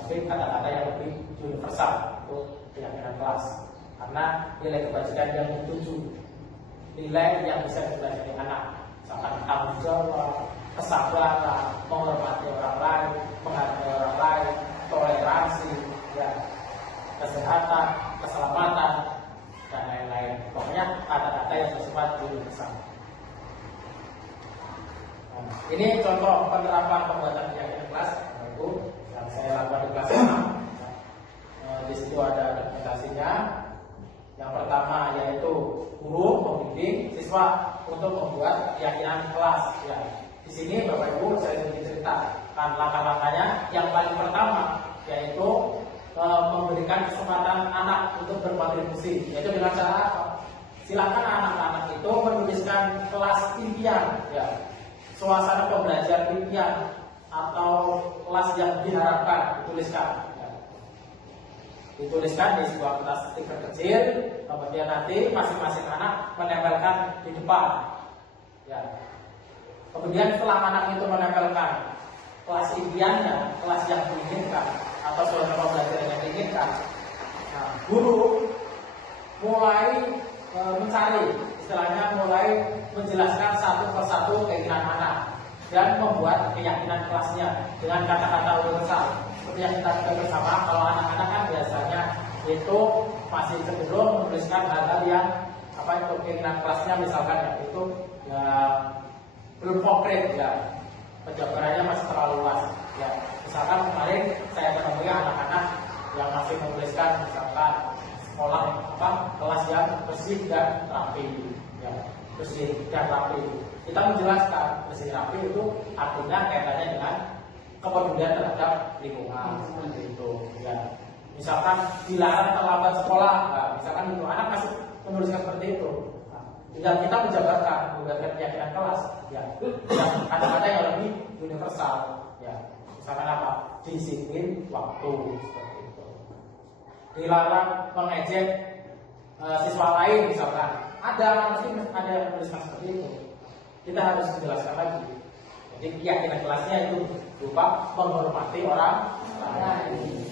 Tapi kata-kata yang lebih universal untuk keyakinan kelas, karena nilai kebajikan yang dituju, nilai yang bisa dipelajari anak, misalkan tanggung jawab, kesabaran, menghormati orang lain, menghargai orang lain, toleransi, ya, kesehatan, keselamatan, dan lain-lain. Pokoknya kata-kata yang bersifat universal. Nah, ini contoh penerapan pembuatan keyakinan kelas, itu yang saya lakukan di kelas 6. Di situ ada dokumentasinya. Yang pertama yaitu guru membimbing siswa untuk membuat keyakinan kelas. Ya, di sini Bapak Ibu saya ingin ceritakan langkah-langkahnya. Yang paling pertama yaitu memberikan kesempatan anak untuk berkontribusi. Yaitu dengan cara apa? Silakan anak-anak itu menuliskan kelas impian, ya, suasana pembelajaran impian atau kelas yang diharapkan dituliskan. Dituliskan di sebuah kertas stiker kecil, kemudian nanti masing-masing anak menempelkan di depan. Ya. Kemudian setelah anak itu menempelkan kelas impiannya, kelas yang diinginkan atau suasana pembelajaran yang diinginkan, nah, guru mulai mencari, istilahnya mulai menjelaskan satu persatu keinginan anak dan membuat keyakinan kelasnya dengan kata-kata universal. Seperti yang kita ketahui bersama, kalau anak-anak kan biasanya itu masih cenderung menuliskan hal-hal yang apa itu keinginan kelasnya, misalkan ya itu ya belum konkret, ya penjabarannya masih terlalu luas. Ya, misalkan kemarin saya menemui anak-anak yang masih menuliskan misalkan sekolah apa kelas yang bersih dan rapi, ya bersih dan rapi. Kita menjelaskan bersih rapi itu artinya kaitannya dengan kepedulian terhadap lingkungan, seperti itu. Ya, misalkan dilarang terlambat sekolah, nah, misalkan itu anak masih menuliskan seperti itu. Nah, tinggal kita menjabarkan, membuatkan keyakinan kelas, ya, yang kata-kata yang lebih universal, ya. Misalkan apa? Disiplin waktu, seperti itu. Dilarang mengejek siswa lain, misalkan. Ada yang menuliskan seperti itu. Kita harus menjelaskan lagi. Jadi keyakinan kelasnya itu berupa menghormati orang lain.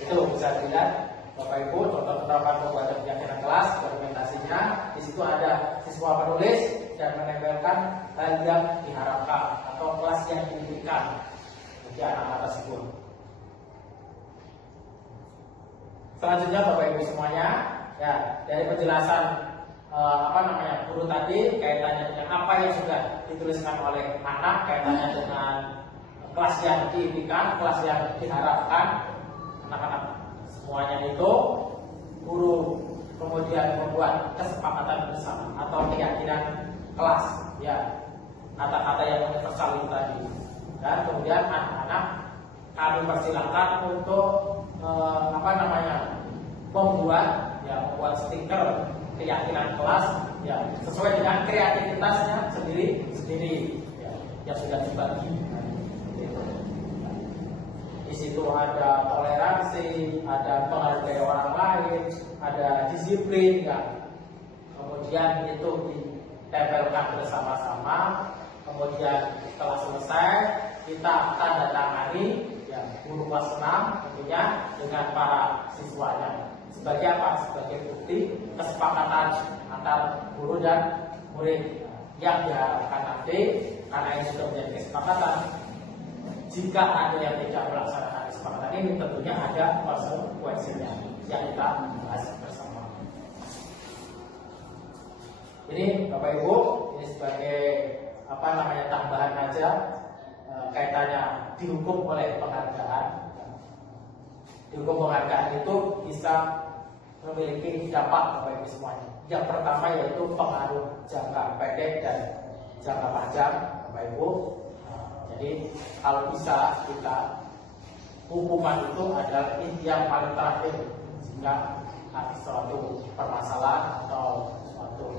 Itu bisa dilihat Bapak Ibu contoh penerapan pembuatan keyakinan kelas, dokumentasinya. Di situ ada siswa menulis dan menempelkan hal yang diharapkan atau kelas yang diinginkan bagi anak-anak tersebut. Selanjutnya Bapak Ibu semuanya, ya dari penjelasan guru tadi kaitannya dengan apa yang sudah dituliskan oleh anak, kaitannya dengan kelas yang diinginkan, kelas yang diharapkan, anak-anak semuanya itu guru kemudian membuat kesepakatan bersama atau keyakinan kelas, ya, kata-kata yang universal itu tadi. Dan kemudian anak-anak kami persilakan untuk membuat stiker keyakinan kelas, ya, sesuai dengan kreativitasnya sendiri, ya, yang sudah dibagi. Di situ ada toleransi, ada menghargai orang lain, ada disiplin, ya. Kemudian itu ditempelkan bersama-sama. Kemudian setelah selesai kita tanda tangani, ya, guru kelas 6 tentunya dengan para siswanya. Sebagai apa? Sebagai bukti kesepakatan antar guru dan murid yang diharapkan nanti, karena ini sudah menjadi kesepakatan. Jika ada yang tidak melaksanakan kesepakatan ini, tentunya ada konsekuensinya yang kita bahas bersama. Ini Bapak Ibu, ini sebagai tambahan aja, kaitannya dihukum oleh penghargaan. Dihukum penghargaan itu bisa memiliki dampak Bapak Ibu semuanya. Yang pertama yaitu pengaruh jangka pendek dan jangka panjang Bapak Ibu. Jadi kalau bisa kita hukuman itu adalah yang paling terakhir jika ada suatu permasalahan atau suatu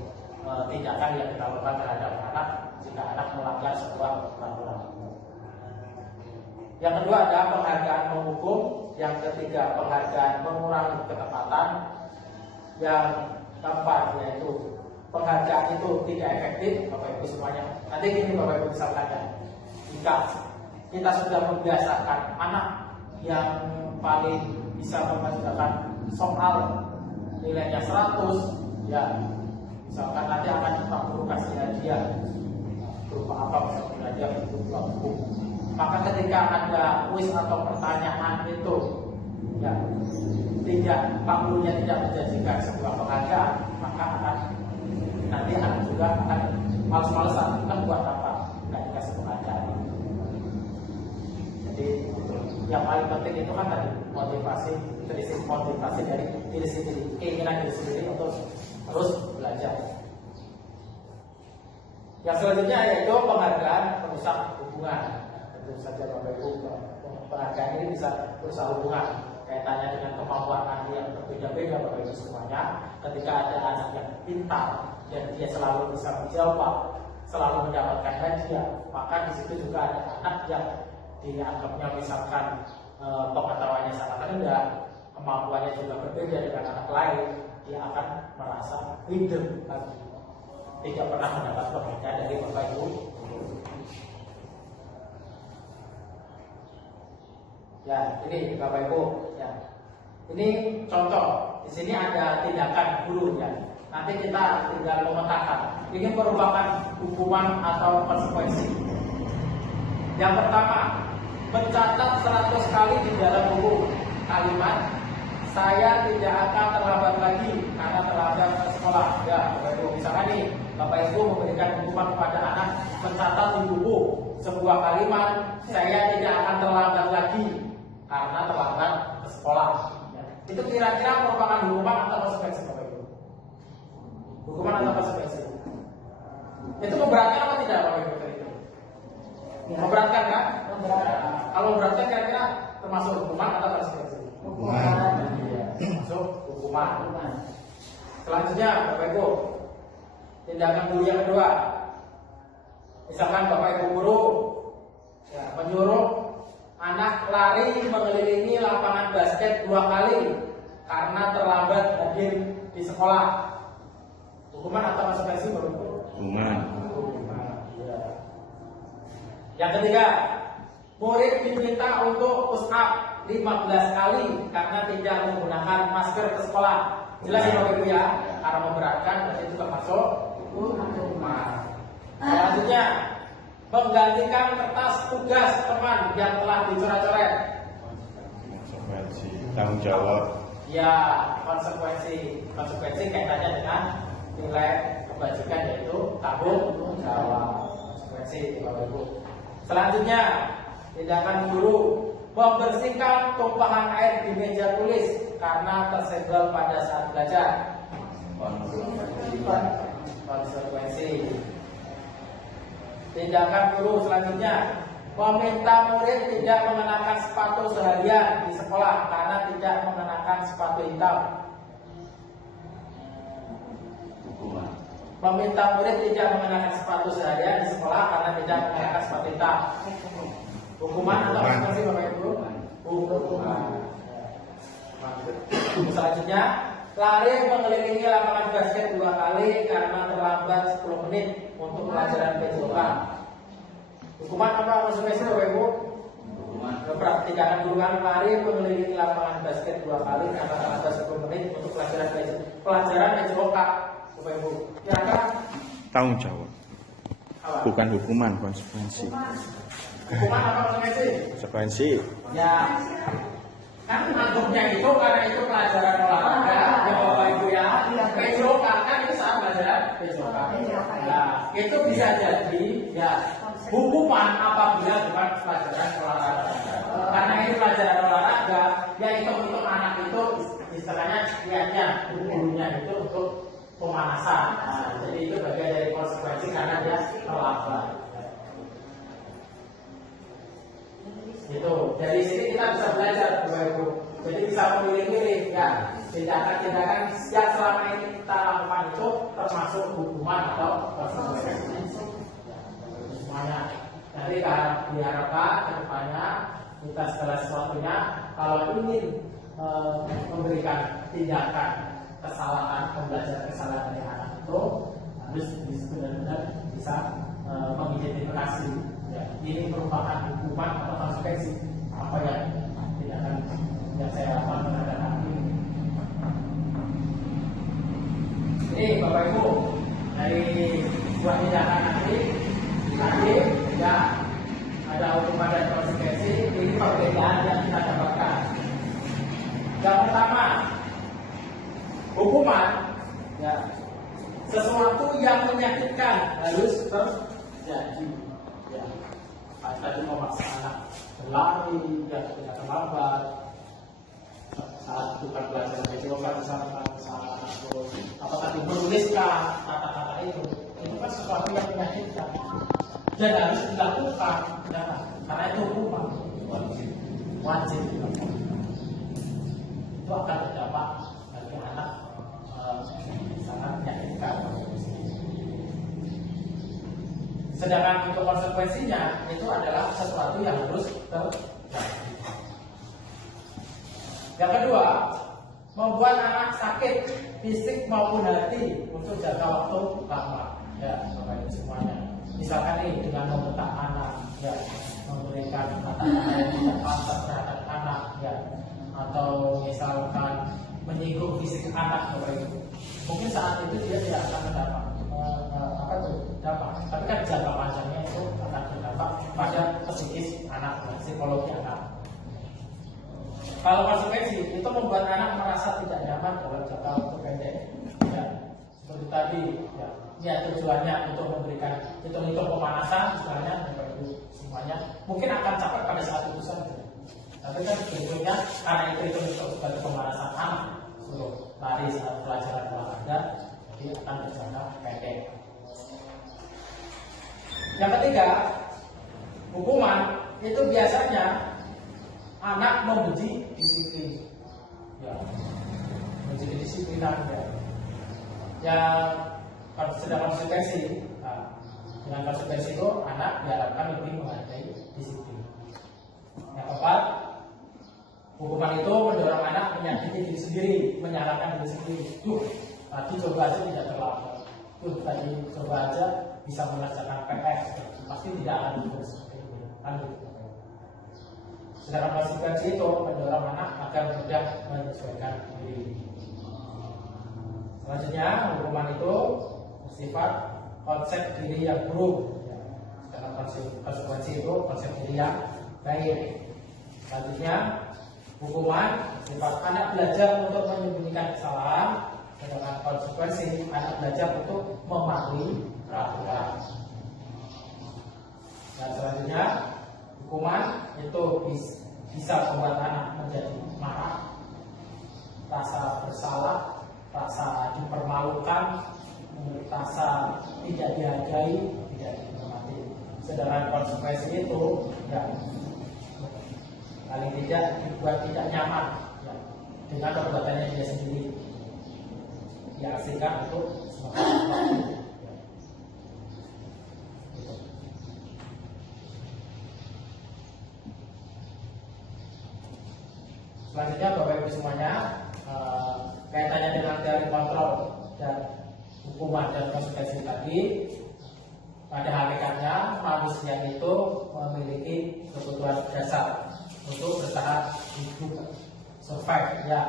tindakan yang dilakukan terhadap anak jika anak melanggar sebuah peraturan. Yang kedua ada penghargaan menghukum. Yang ketiga penghargaan mengurangi ketepatan. Yang keempat yaitu penghargaan itu tidak efektif Bapak Ibu semuanya. Nanti gini Bapak Ibu misalkan ya, jika kita sudah membiasakan anak yang paling bisa mengerjakan soal nilainya 100, ya, misalkan nanti akan kita perlu kasih hadiah berupa apa, misalkan hadiah berupa buku. Maka ketika ada kuis atau pertanyaan itu, ya, Pak gurunya tidak menjanjikan sebuah penghargaan, maka nanti anak juga akan males-malesan, kan buat apa nggak dikasih penghargaan. Jadi yang paling penting itu kan tadi motivasi dari diri sendiri, keinginan diri sendiri untuk terus belajar. Yang selanjutnya yaitu penghargaan perusak hubungan. Tentu saja Bapak Ibu, penghargaan ini bisa perusak hubungan, kaitannya dengan kemampuan anak yang berbeda-beda Bapak Ibu semuanya. Ketika ada anak yang pintar dan dia selalu bisa menjawab, selalu mendapatkan hadiah, maka di situ juga ada anak yang dianggapnya misalkan pengetahuannya sangat rendah, kemampuannya juga berbeda dengan anak lain, dia akan merasa minder lagi, tidak pernah mendapat penghargaan dari Bapak Ibu. Ya, ini Bapak Ibu, ya. Ini contoh. Di sini ada tindakan guru, ya. Nanti kita tinggal memetakan. Ini merupakan hukuman atau konsekuensi. Yang pertama, mencatat 100 kali di dalam buku kalimat saya tidak akan terlambat lagi karena terlambat ke sekolah. Ya, Bapak Ibu, misalkan nih Bapak Ibu memberikan hukuman kepada anak mencatat di buku sebuah kalimat saya tidak akan terlambat lagi karena terlambat ke sekolah. Ya. Itu kira-kira merupakan hukuman atau konsekuensi Bapak Ibu? Hukuman atau konsekuensi? Itu memberatkan apa tidak Bapak Ibu? Memberatkan kan? Memberatkan. Kalau memberatkan kira-kira termasuk hukuman atau konsekuensi? Hukuman. Iya, termasuk hukuman. Selanjutnya Bapak Ibu, tindakan guru yang kedua. Misalkan Bapak Ibu guru, ya, menyuruh anak lari mengelilingi lapangan basket 2 kali karena terlambat hadir di sekolah. Hukuman atau konsekuensi Bapak Ibu? Hukuman. Ya. Yang ketiga, murid diminta untuk push up 15 kali karena tidak menggunakan masker ke sekolah. Jelas ya Bapak Ibu ya, karena memberatkan berarti juga masuk hukuman. Selanjutnya, menggantikan kertas tugas teman yang telah dicoret-coret. Konsekuensi tanggung jawab. Ya, konsekuensi kaitannya dengan nilai kebajikan yaitu tanggung jawab. Konsekuensi Bapak Ibu. Selanjutnya, tindakan guru membersihkan tumpahan air di meja tulis karena tersegel pada saat belajar. Konsekuensi. Tindakan guru selanjutnya, meminta murid tidak mengenakan sepatu seharian di sekolah karena tidak mengenakan sepatu hitam. Meminta murid tidak mengenakan sepatu seharian di sekolah karena tidak mengenakan sepatu hitam. Hukuman atau konsekuensi Bapak Ibu? Hukuman. Selanjutnya, lari mengelilingi lapangan basket 2 kali karena terlambat 10 menit untuk pelajaran besokan. Hukuman apa konsekuensi Bapak Ibu? Hukuman. Tindakan guru lari mengelilingi lapangan basket 2 kali karena terlambat 10 menit untuk pelajaran besokan. Bapak Ibu, kira-kira Tanggung jawab. apa? Bukan hukuman, konsekuensi. Hukuman apa konsekuensi? Konsekuensi. Ya, kan anggapnya itu karena itu pelajaran olahraga, ya Bapak Ibu ya. Besokan kan itu saat pelajaran besokan. Nah, itu bisa jadi ya hukuman apabila bukan pelajaran olahraga. Karena ini pelajaran olahraga, ya hitung anak itu istilahnya niatnya gurunya itu untuk pemanasan. Nah, jadi itu bagian dari konsekuensi karena dia terlambat. Itu dari sini kita bisa belajar Bapak Ibu. Jadi bisa memilih-milih ya tindakan-tindakan yang selama ini kita lakukan itu termasuk hukuman atau konsekuensi. Semuanya. Jadi diharapkan kedepannya kita segala sesuatunya kalau ingin memberikan tindakan kesalahan pembelajaran kesalahan dari anak itu harus benar-benar bisa mengidentifikasi ya, ini merupakan hukuman atau konsekuensi apa yang tindakan yang saya lakukan terhadap anak ini. Ini Bapak Ibu dari buat tindakan nanti ya ada hukuman dan konsekuensi. Ini perbedaan yang kita dapatkan. Yang pertama, hukuman ya sesuatu yang menyakitkan harus terjadi ya. Tadi memaksa anak berlari ya tidak terlambat saat bukan belajar besokan misalkan anak terus apa tadi menuliskan kata-kata itu kan sesuatu yang menyakitkan dan harus dilakukan ya, karena itu hukuman wajib dilakukan. Itu akan berdampak bagi anak sangat menyakitkan. Sedangkan untuk konsekuensinya itu adalah sesuatu yang harus terjadi. Yang kedua, membuat anak sakit fisik maupun hati untuk jangka waktu lama. Ya, Bapak Ibu semuanya. Misalkan nih dengan membentak anak, ya, memberikan kata-kata yang tidak pantas terhadap anak, ya, atau misalkan menyinggung fisik anak, Bapak Ibu. Mungkin saat itu dia tidak akan mendapat dapat, tapi kan jangka panjangnya itu akan berdampak pada psikis anak dan psikologi anak. Kalau konsekuensi itu membuat anak merasa tidak nyaman dalam jangka waktu pendek, ya, seperti tadi, ya, ya tujuannya untuk memberikan hitung-hitung pemanasan, misalnya, Bapak Ibu semuanya, mungkin akan capek pada saat itu saja. Tapi kan berikutnya karena itu hitung-hitung sebagai pemanasan anak, suruh lari saat pelajaran olahraga, jadi akan berjangka pendek. Yang ketiga, hukuman itu biasanya anak membenci disiplin, ya, menjadi disiplinan ya. Yang sedang konsekuensi, nah, dengan konsekuensi itu anak diharapkan lebih menghargai disiplin. Yang keempat, hukuman itu mendorong anak menyakiti diri sendiri, menyalahkan diri sendiri. Tadi coba aja tidak terlambat. Tadi coba aja bisa mengerjakan PR, pasti tidak akan lulus. Sedangkan konsekuensi itu mendorong anak agar mudah menyesuaikan diri. Selanjutnya, hukuman itu bersifat konsep diri yang buruk. Sedangkan konsekuensi itu konsep diri yang baik. Selanjutnya, hukuman bersifat anak belajar untuk menyembunyikan kesalahan. Sedangkan konsekuensi anak belajar untuk mematuhi peraturan. Dan selanjutnya, hukuman itu bisa membuat anak menjadi marah, rasa bersalah, rasa dipermalukan, rasa tidak dihargai, tidak dihormati. Sedangkan konsekuensi itu ya paling tidak dibuat tidak nyaman ya, dengan perbuatannya dia sendiri, diasingkan untuk semakin waktu. Selanjutnya Bapak Ibu semuanya, kaitannya dengan teori kontrol dan hukuman dan konsekuensi tadi, pada hakikatnya manusia itu memiliki kebutuhan dasar untuk bertahan hidup, survive ya.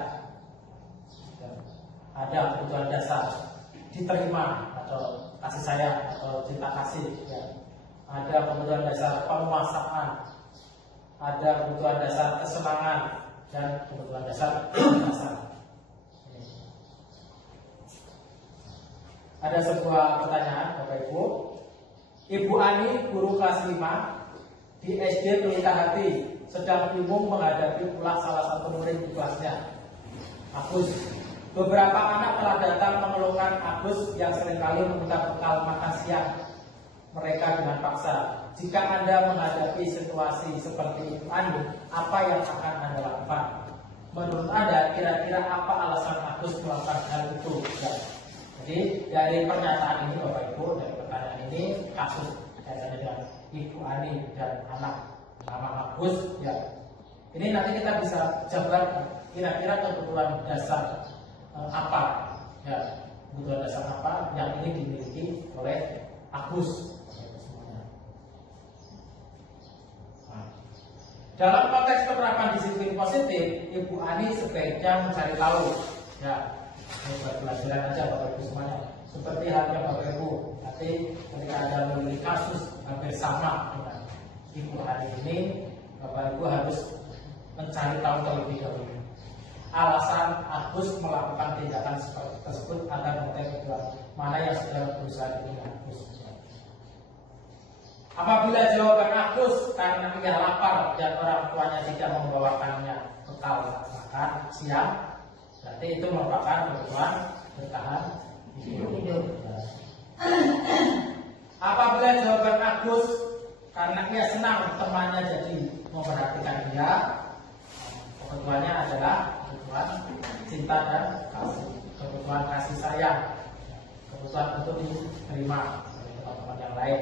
Ada kebutuhan dasar diterima atau kasih sayang atau cinta kasih ya. Ada kebutuhan dasar penguasaan, ada kebutuhan dasar kesenangan, dan kebutuhan dasar dasar. Ada sebuah pertanyaan Bapak Ibu. Ibu Ani, guru kelas 5 di SD Pelita Hati, sedang bingung menghadapi ulah salah satu murid di kelasnya, Agus. Beberapa anak telah datang mengeluhkan Agus yang seringkali meminta bekal makan siang mereka dengan paksa. Jika Anda menghadapi situasi seperti itu, apa yang akan Anda lakukan? Menurut Anda, kira-kira apa alasan Agus melakukan hal itu? Ya. Jadi dari pernyataan ini Bapak Ibu, dari pertanyaan ini kasus kaitannya dengan Ibu Ani dan anak nama Agus. Ya. Ini nanti kita bisa jabarkan kira-kira kebutuhan dasar apa? Ya, kebutuhan dasar apa yang ini dimiliki oleh Agus? Dalam konteks penerapan disiplin positif, Ibu Ani sebaiknya mencari tahu, ya, buat pelajaran aja Bapak Ibu semuanya. Seperti halnya Bapak Ibu, nanti ketika ada memiliki kasus hampir sama dengan Ibu Ani ini, Bapak Ibu harus mencari tahu terlebih dahulu alasan Agus melakukan tindakan seperti tersebut agar mengetahui kebutuhan mana yang sedang berusaha dilakukan Agus. Apabila jawaban Agus karena ia lapar dan orang tuanya tidak membawakannya bekal makan siang, berarti itu merupakan kebutuhan bertahan hidup. Apabila jawaban Agus karena ia senang temannya jadi memperhatikan dia, kebutuhannya adalah kebutuhan cinta dan kasih, kebutuhan kasih sayang, kebutuhan untuk diterima oleh teman-teman yang lain.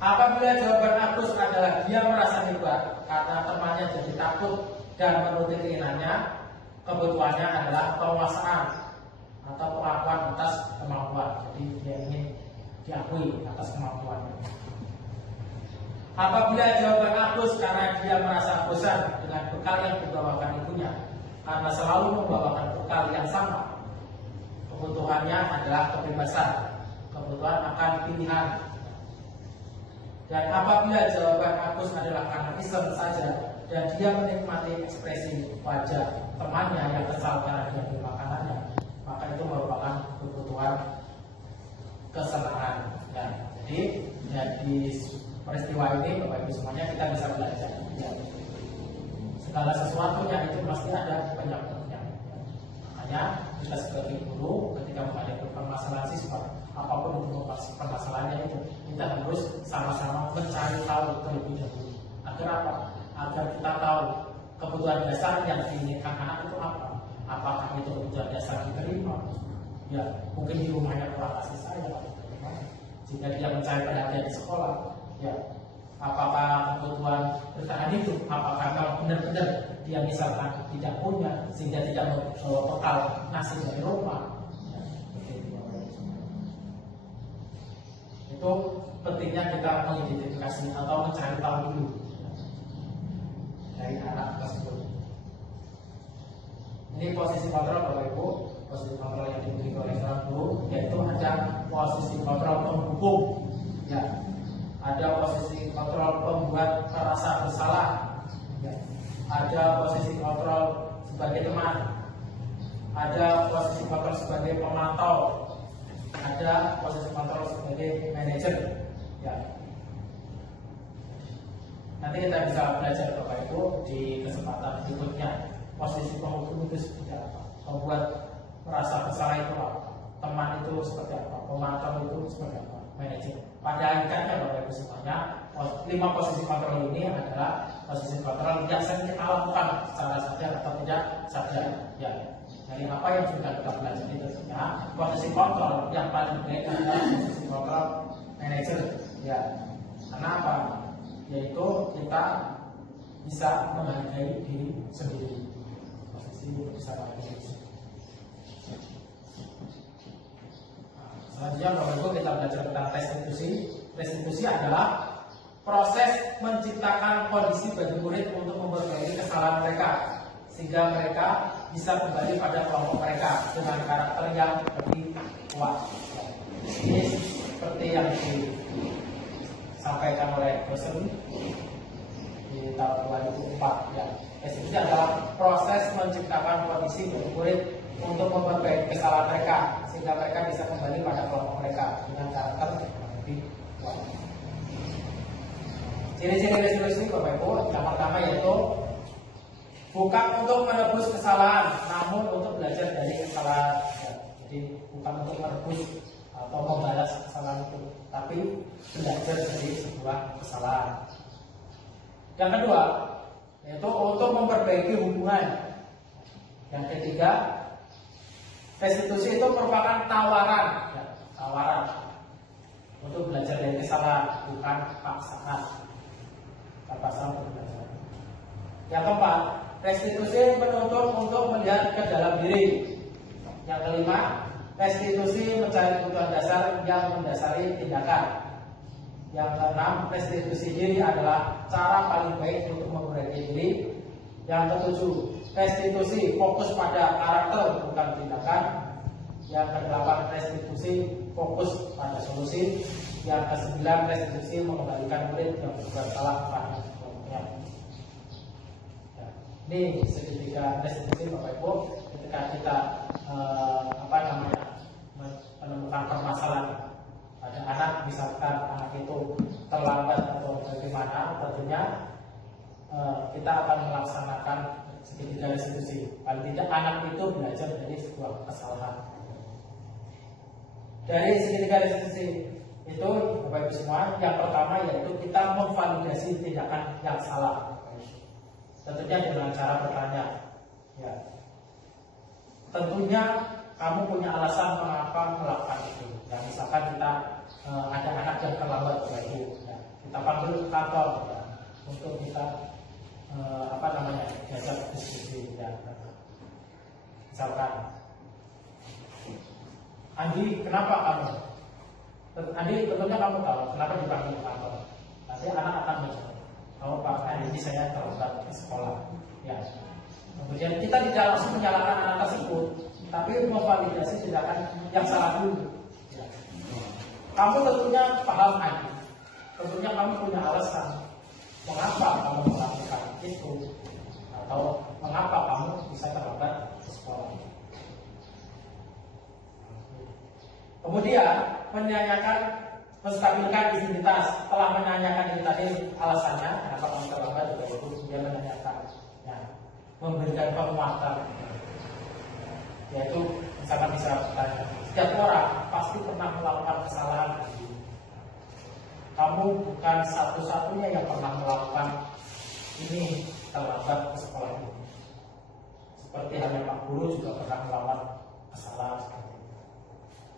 Apabila jawaban Agus adalah dia merasa hebat karena temannya jadi takut dan menuruti keinginannya, kebutuhannya adalah penguasaan atau pengakuan atas kemampuan. Jadi dia ingin diakui atas kemampuannya. Apabila jawaban Agus karena dia merasa bosan dengan bekal yang dibawakan ibunya karena selalu membawakan bekal yang sama, kebutuhannya adalah kebebasan, kebutuhan akan pilihan. Dan apabila jawaban Agus adalah karena iseng saja dan dia menikmati ekspresi wajah temannya yang kesal karena dia beli makanannya, maka itu merupakan kebutuhan kesenangan. Ya, jadi dari peristiwa ini Bapak Ibu semuanya kita bisa belajar. Ya, segala sesuatunya itu pasti ada penyebabnya. Makanya kita sebagai guru ketika menghadapi permasalahan siswa, apapun itu permasalahannya itu, kita harus sama-sama mencari tahu terlebih dahulu. Agar apa? Agar kita tahu kebutuhan dasar yang diinginkan anak itu apa. Apakah itu kebutuhan dasar diterima? Ya, mungkin di rumahnya kurang kasih sayang. Jika dia mencari perhatian di sekolah, ya, apakah kebutuhan bertahan hidup? Apakah kalau benar-benar dia misalkan tidak punya sehingga tidak membawa bekal nasi dari rumah? Itu pentingnya kita mengidentifikasi atau mencari tahu dulu dari anak tersebut. Ini posisi kontrol Bapak Ibu, posisi kontrol yang dimiliki oleh seorang guru, yaitu ada posisi kontrol penghukum, ya, ada posisi kontrol pembuat merasa bersalah, ya, ada posisi kontrol sebagai teman, ada posisi kontrol sebagai pemantau, ada posisi kontrol sebagai manajer. Ya. Nanti kita bisa belajar Bapak Ibu di kesempatan berikutnya. Posisi penghukum itu seperti apa, membuat merasa bersalah itu apa, teman itu seperti apa, pemantau itu seperti apa, manajer. Pada hakikatnya Bapak Ibu semuanya, 5 posisi kontrol ini adalah posisi kontrol yang sering kita lakukan secara sadar atau tidak sadar. Ya, dari apa yang sudah kita pelajari tentunya, posisi kontrol yang paling baik adalah posisi kontrol manajer. Ya, karena apa? Yaitu kita bisa menghargai diri sendiri. Posisi bisa menghargai diri sendiri. Selanjutnya Bapak Ibu kita belajar tentang restitusi. Restitusi adalah proses menciptakan kondisi bagi murid untuk memperbaiki kesalahan mereka sehingga mereka bisa kembali pada kelompok mereka dengan karakter yang lebih kuat. Ini seperti yang disampaikan oleh dosen di tahun 2004. Ya, restitusi adalah proses menciptakan kondisi bagi murid untuk memperbaiki kesalahan mereka sehingga mereka bisa kembali pada kelompok mereka dengan karakter yang lebih kuat. Ciri-ciri restitusi Bapak Ibu, yang pertama yaitu bukan untuk menebus kesalahan, namun untuk belajar dari kesalahan. Ya, jadi bukan untuk menebus atau membalas kesalahan itu, tapi belajar dari sebuah kesalahan. Yang kedua yaitu untuk memperbaiki hubungan. Yang ketiga, restitusi itu merupakan tawaran, ya, tawaran untuk belajar dari kesalahan, bukan paksaan. Paksaan untuk belajar. Yang keempat, restitusi menuntut untuk melihat ke dalam diri. Yang kelima, restitusi mencari kebutuhan dasar yang mendasari tindakan. Yang keenam, restitusi diri adalah cara paling baik untuk memperbaiki diri. Yang ketujuh, restitusi fokus pada karakter bukan tindakan. Yang kedelapan, restitusi fokus pada solusi. Yang kesembilan, restitusi mengembalikan murid yang berbuat salah pada kelompoknya. Ya, ini segitiga restitusi Bapak Ibu. Ketika kita menemukan permasalahan pada anak, misalkan anak itu terlambat atau bagaimana, tentunya kita akan melaksanakan segitiga restitusi. Paling tidak anak itu belajar dari sebuah kesalahan. Dari segitiga restitusi itu Bapak Ibu semua, yang pertama yaitu kita memvalidasi tindakan yang salah. Tentunya dengan cara bertanya. Ya. Tentunya kamu punya alasan mengapa melakukan itu. Ya, misalkan kita ada anak yang terlambat belajar, ya, kita panggil ke kantor, ya, untuk kita diajak diskusi. Ya. Misalkan, Andi, kenapa kamu? Andi, tentunya kamu tahu kenapa dipanggil ke kantor. Nanti anak akan menjawab, "Oh Pak, hari ini saya terlambat di sekolah." Ya. Kemudian kita tidak langsung menyalahkan anak tersebut, tapi memvalidasi tindakan yang salah dulu. Ya. Kamu tentunya paham Andi, tentunya kamu punya alasan mengapa kamu melakukan itu, atau mengapa kamu bisa terlambat di sekolah. Kemudian menstabilkan identitas. Setelah menanyakan ini tadi alasannya kenapa kamu terlambat, juga itu kemudian menanyakan, ya, memberikan penguatan, yaitu misalkan bisa bertanya, setiap orang pasti pernah melakukan kesalahan. Kamu bukan satu-satunya yang pernah melakukan ini, terlambat ke sekolah ini. Seperti halnya Pak Guru juga pernah melakukan kesalahan seperti itu.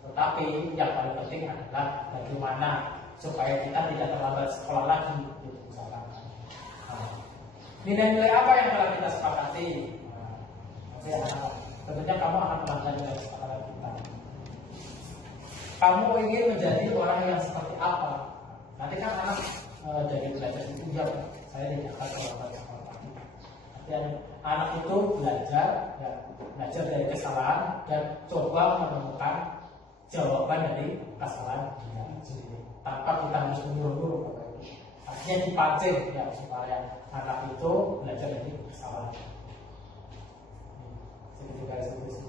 Tetapi yang paling penting adalah bagaimana supaya kita tidak terlambat sekolah lagi. Misalkan, nilai-nilai apa yang telah kita sepakati? Tentunya kamu akan melanggar nilai kesepakatan kita. Kamu ingin menjadi orang yang seperti apa? Nanti kan anak dari belajar itu, ya, saya tidak akan terlambat sekolah lagi. Dan anak itu belajar, ya, belajar dari kesalahan dan coba menemukan jawaban dari kesalahan dia sendiri tanpa kita harus menyuruh-nyuruh. Artinya dipancing, ya, supaya anak itu belajar dari kesalahan. Segitiga restitusi.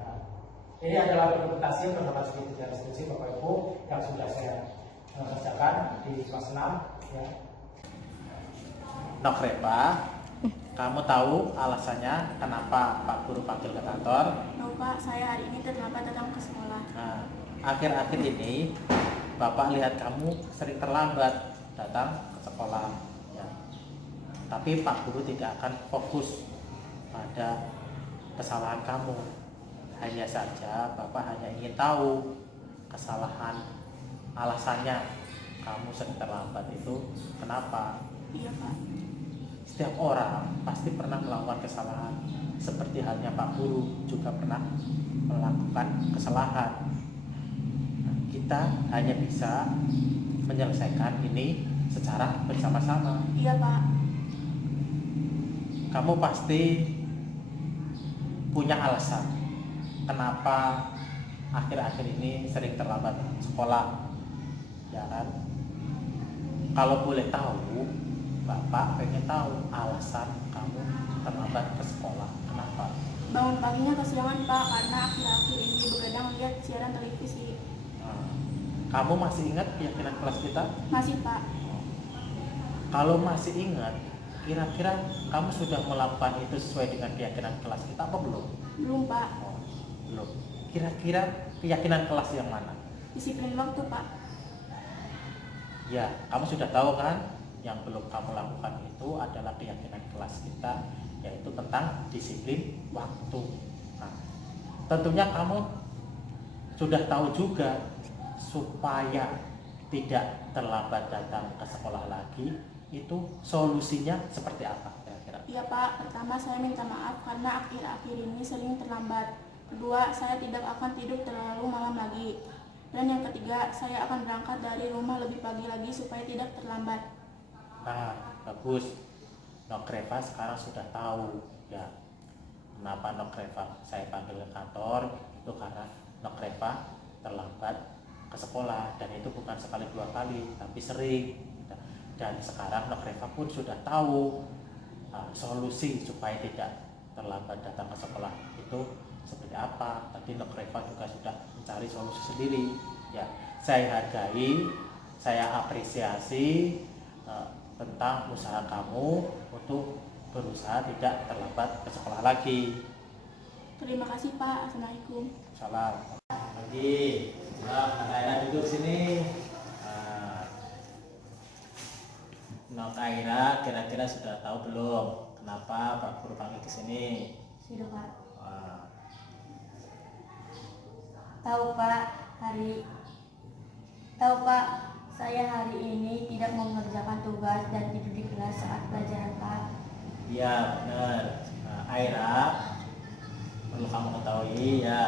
Nah, ini adalah dokumentasi penerapan segitiga restitusi Bapak Ibu yang sudah saya kerjakan di kelas 6. Ya. Nokreva, kamu tahu alasannya kenapa Pak Guru panggil ke kantor? Tahu Pak, saya hari ini terlambat datang ke sekolah. Nah, akhir-akhir ini Bapak lihat kamu sering terlambat datang ke sekolah. Ya. Tapi Pak Guru tidak akan fokus pada kesalahan kamu. Hanya saja Bapak hanya ingin tahu kesalahan, alasannya kamu sering terlambat itu kenapa. Iya Pak. Setiap orang pasti pernah melakukan kesalahan, seperti halnya Pak Guru juga pernah melakukan kesalahan. Nah, kita hanya bisa menyelesaikan ini secara bersama-sama. Iya Pak. Kamu pasti punya alasan kenapa akhir-akhir ini sering terlambat sekolah, ya kan? Kalau boleh tahu, Bapak pengen tahu alasan kamu terlambat ke sekolah. Kenapa? Bangun paginya kesiangan Pak, karena akhir-akhir ini begadang lihat siaran televisi. Nah, kamu masih ingat keyakinan kelas kita? Masih Pak. Kalau masih ingat, kira-kira kamu sudah melakukan itu sesuai dengan keyakinan kelas kita apa belum? Belum Pak. Oh, belum. Kira-kira keyakinan kelas yang mana? Disiplin waktu Pak. Ya, kamu sudah tahu kan? Yang belum kamu lakukan itu adalah keyakinan kelas kita, yaitu tentang disiplin waktu. Nah, tentunya kamu sudah tahu juga supaya tidak terlambat datang ke sekolah lagi, itu solusinya seperti apa kira-kira? Iya Pak, pertama saya minta maaf karena akhir-akhir ini sering terlambat. Kedua, saya tidak akan tidur terlalu malam lagi. Dan yang ketiga, saya akan berangkat dari rumah lebih pagi lagi supaya tidak terlambat. Nah, bagus. Nokreva sekarang sudah tahu ya kenapa Nokreva saya panggil ke kantor, itu karena Nokreva terlambat ke sekolah, dan itu bukan sekali dua kali tapi sering. Dan sekarang Nokreva pun sudah tahu solusi supaya tidak terlambat datang ke sekolah itu seperti apa. Tadi Nokreva juga sudah mencari solusi sendiri. Ya, saya hargai, saya apresiasi tentang usaha kamu untuk berusaha tidak terlambat ke sekolah lagi. Terima kasih Pak. Assalamualaikum. Salam. Lagi, Kaira duduk sini. Kaira, kira-kira sudah tahu belum kenapa Pak Guru panggil ke sini? Sudah Pak. Wah, Tahu Pak, saya hari ini tidak mengerjakan tugas dan tidur di kelas saat pelajaran Pak. iya benar. Aira, perlu kamu ketahui ya,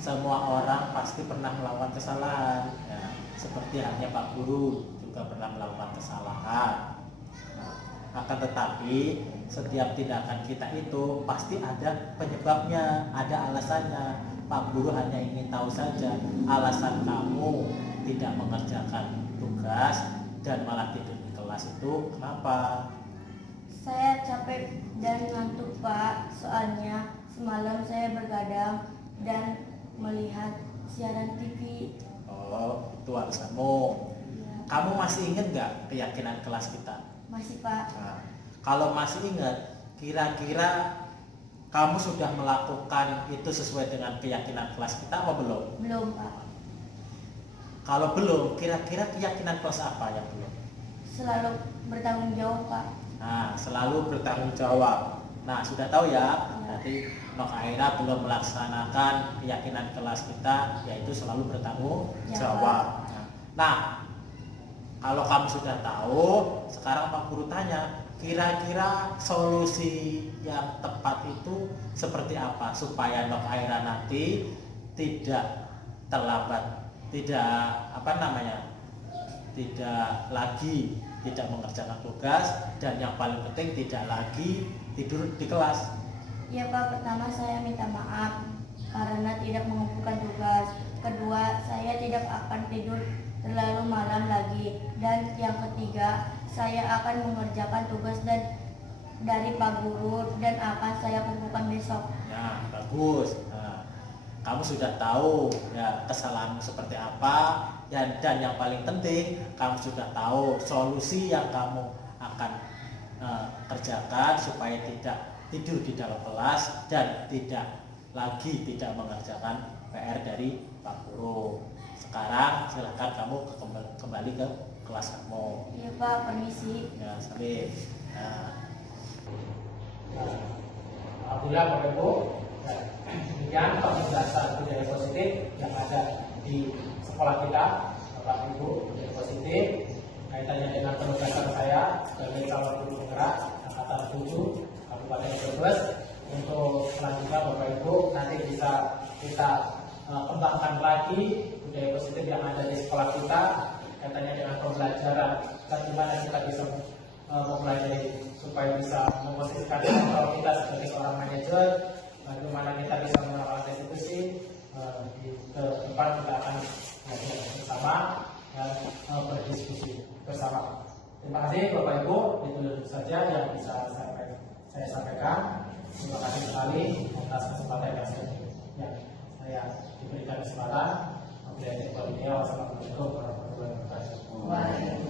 semua orang pasti pernah melakukan kesalahan. Ya, seperti halnya Pak Guru juga pernah melakukan kesalahan. Nah, akan tetapi setiap tindakan kita itu pasti ada penyebabnya, ada alasannya. Pak Guru hanya ingin tahu saja alasan kamu tidak mengerjakan tugas dan malah tidur di kelas itu kenapa? Saya capek dan ngantuk Pak, soalnya semalam saya bergadang dan melihat siaran TV. Oh, itu alasanmu. Ya, Kamu masih ingat nggak keyakinan kelas kita? masih Pak. Nah, kalau masih ingat, kira-kira kamu sudah melakukan itu sesuai dengan keyakinan kelas kita apa belum? Belum Pak. Kalau belum, kira-kira keyakinan kelas apa yang belum? Selalu bertanggung jawab Pak. Nah, selalu bertanggung jawab. Nah, sudah tahu ya, Ya. nanti Nokaira belum melaksanakan keyakinan kelas kita, yaitu selalu bertanggung jawab. Nah, kalau kamu sudah tahu, sekarang Pak Guru tanya, kira-kira solusi yang tepat itu seperti apa supaya Nokaira nanti tidak terlambat, tidak lagi tidak mengerjakan tugas, dan yang paling penting tidak lagi tidur di kelas. Ya Pak, pertama saya minta maaf karena tidak mengumpulkan tugas. Kedua, saya tidak akan tidur terlalu malam lagi. Dan yang ketiga, saya akan mengerjakan tugas dari Pak Guru dan akan saya kumpulkan besok. Ya, bagus. Nah, kamu sudah tahu ya kesalahanmu seperti apa, dan yang paling penting kamu sudah tahu solusi yang kamu akan kerjakan supaya tidak tidur di dalam kelas dan tidak mengerjakan PR dari Pak Guru. Sekarang silakan kamu kembali ke kelas kamu. Iya Pak, permisi. Ya, Salim. Alhamdulillah Bapak Ibu, demikian penjelasan budaya positif yang ada di sekolah kita. Bapak Ibu, budaya positif kaitannya dengan penugasan saya sebagai calon guru penggerak angkatan 7 Kabupaten Brebes. Untuk selanjutnya Bapak Ibu nanti bisa kita kembangkan lagi budaya positif yang ada di sekolah kita kaitannya dengan pembelajaran dan gimana kita bisa mempelajari supaya bisa memposisikan kontrol kita sebagai seorang manajer, bagaimana kita bisa mengelola institusi. Di depan kita akan belajar bersama dan berdiskusi bersama. Terima kasih Bapak Ibu, itu saja yang bisa saya sampaikan. Terima kasih sekali atas kesempatan yang saya diberikan kesempatan. Wassalamualaikum warahmatullahi wabarakatuh.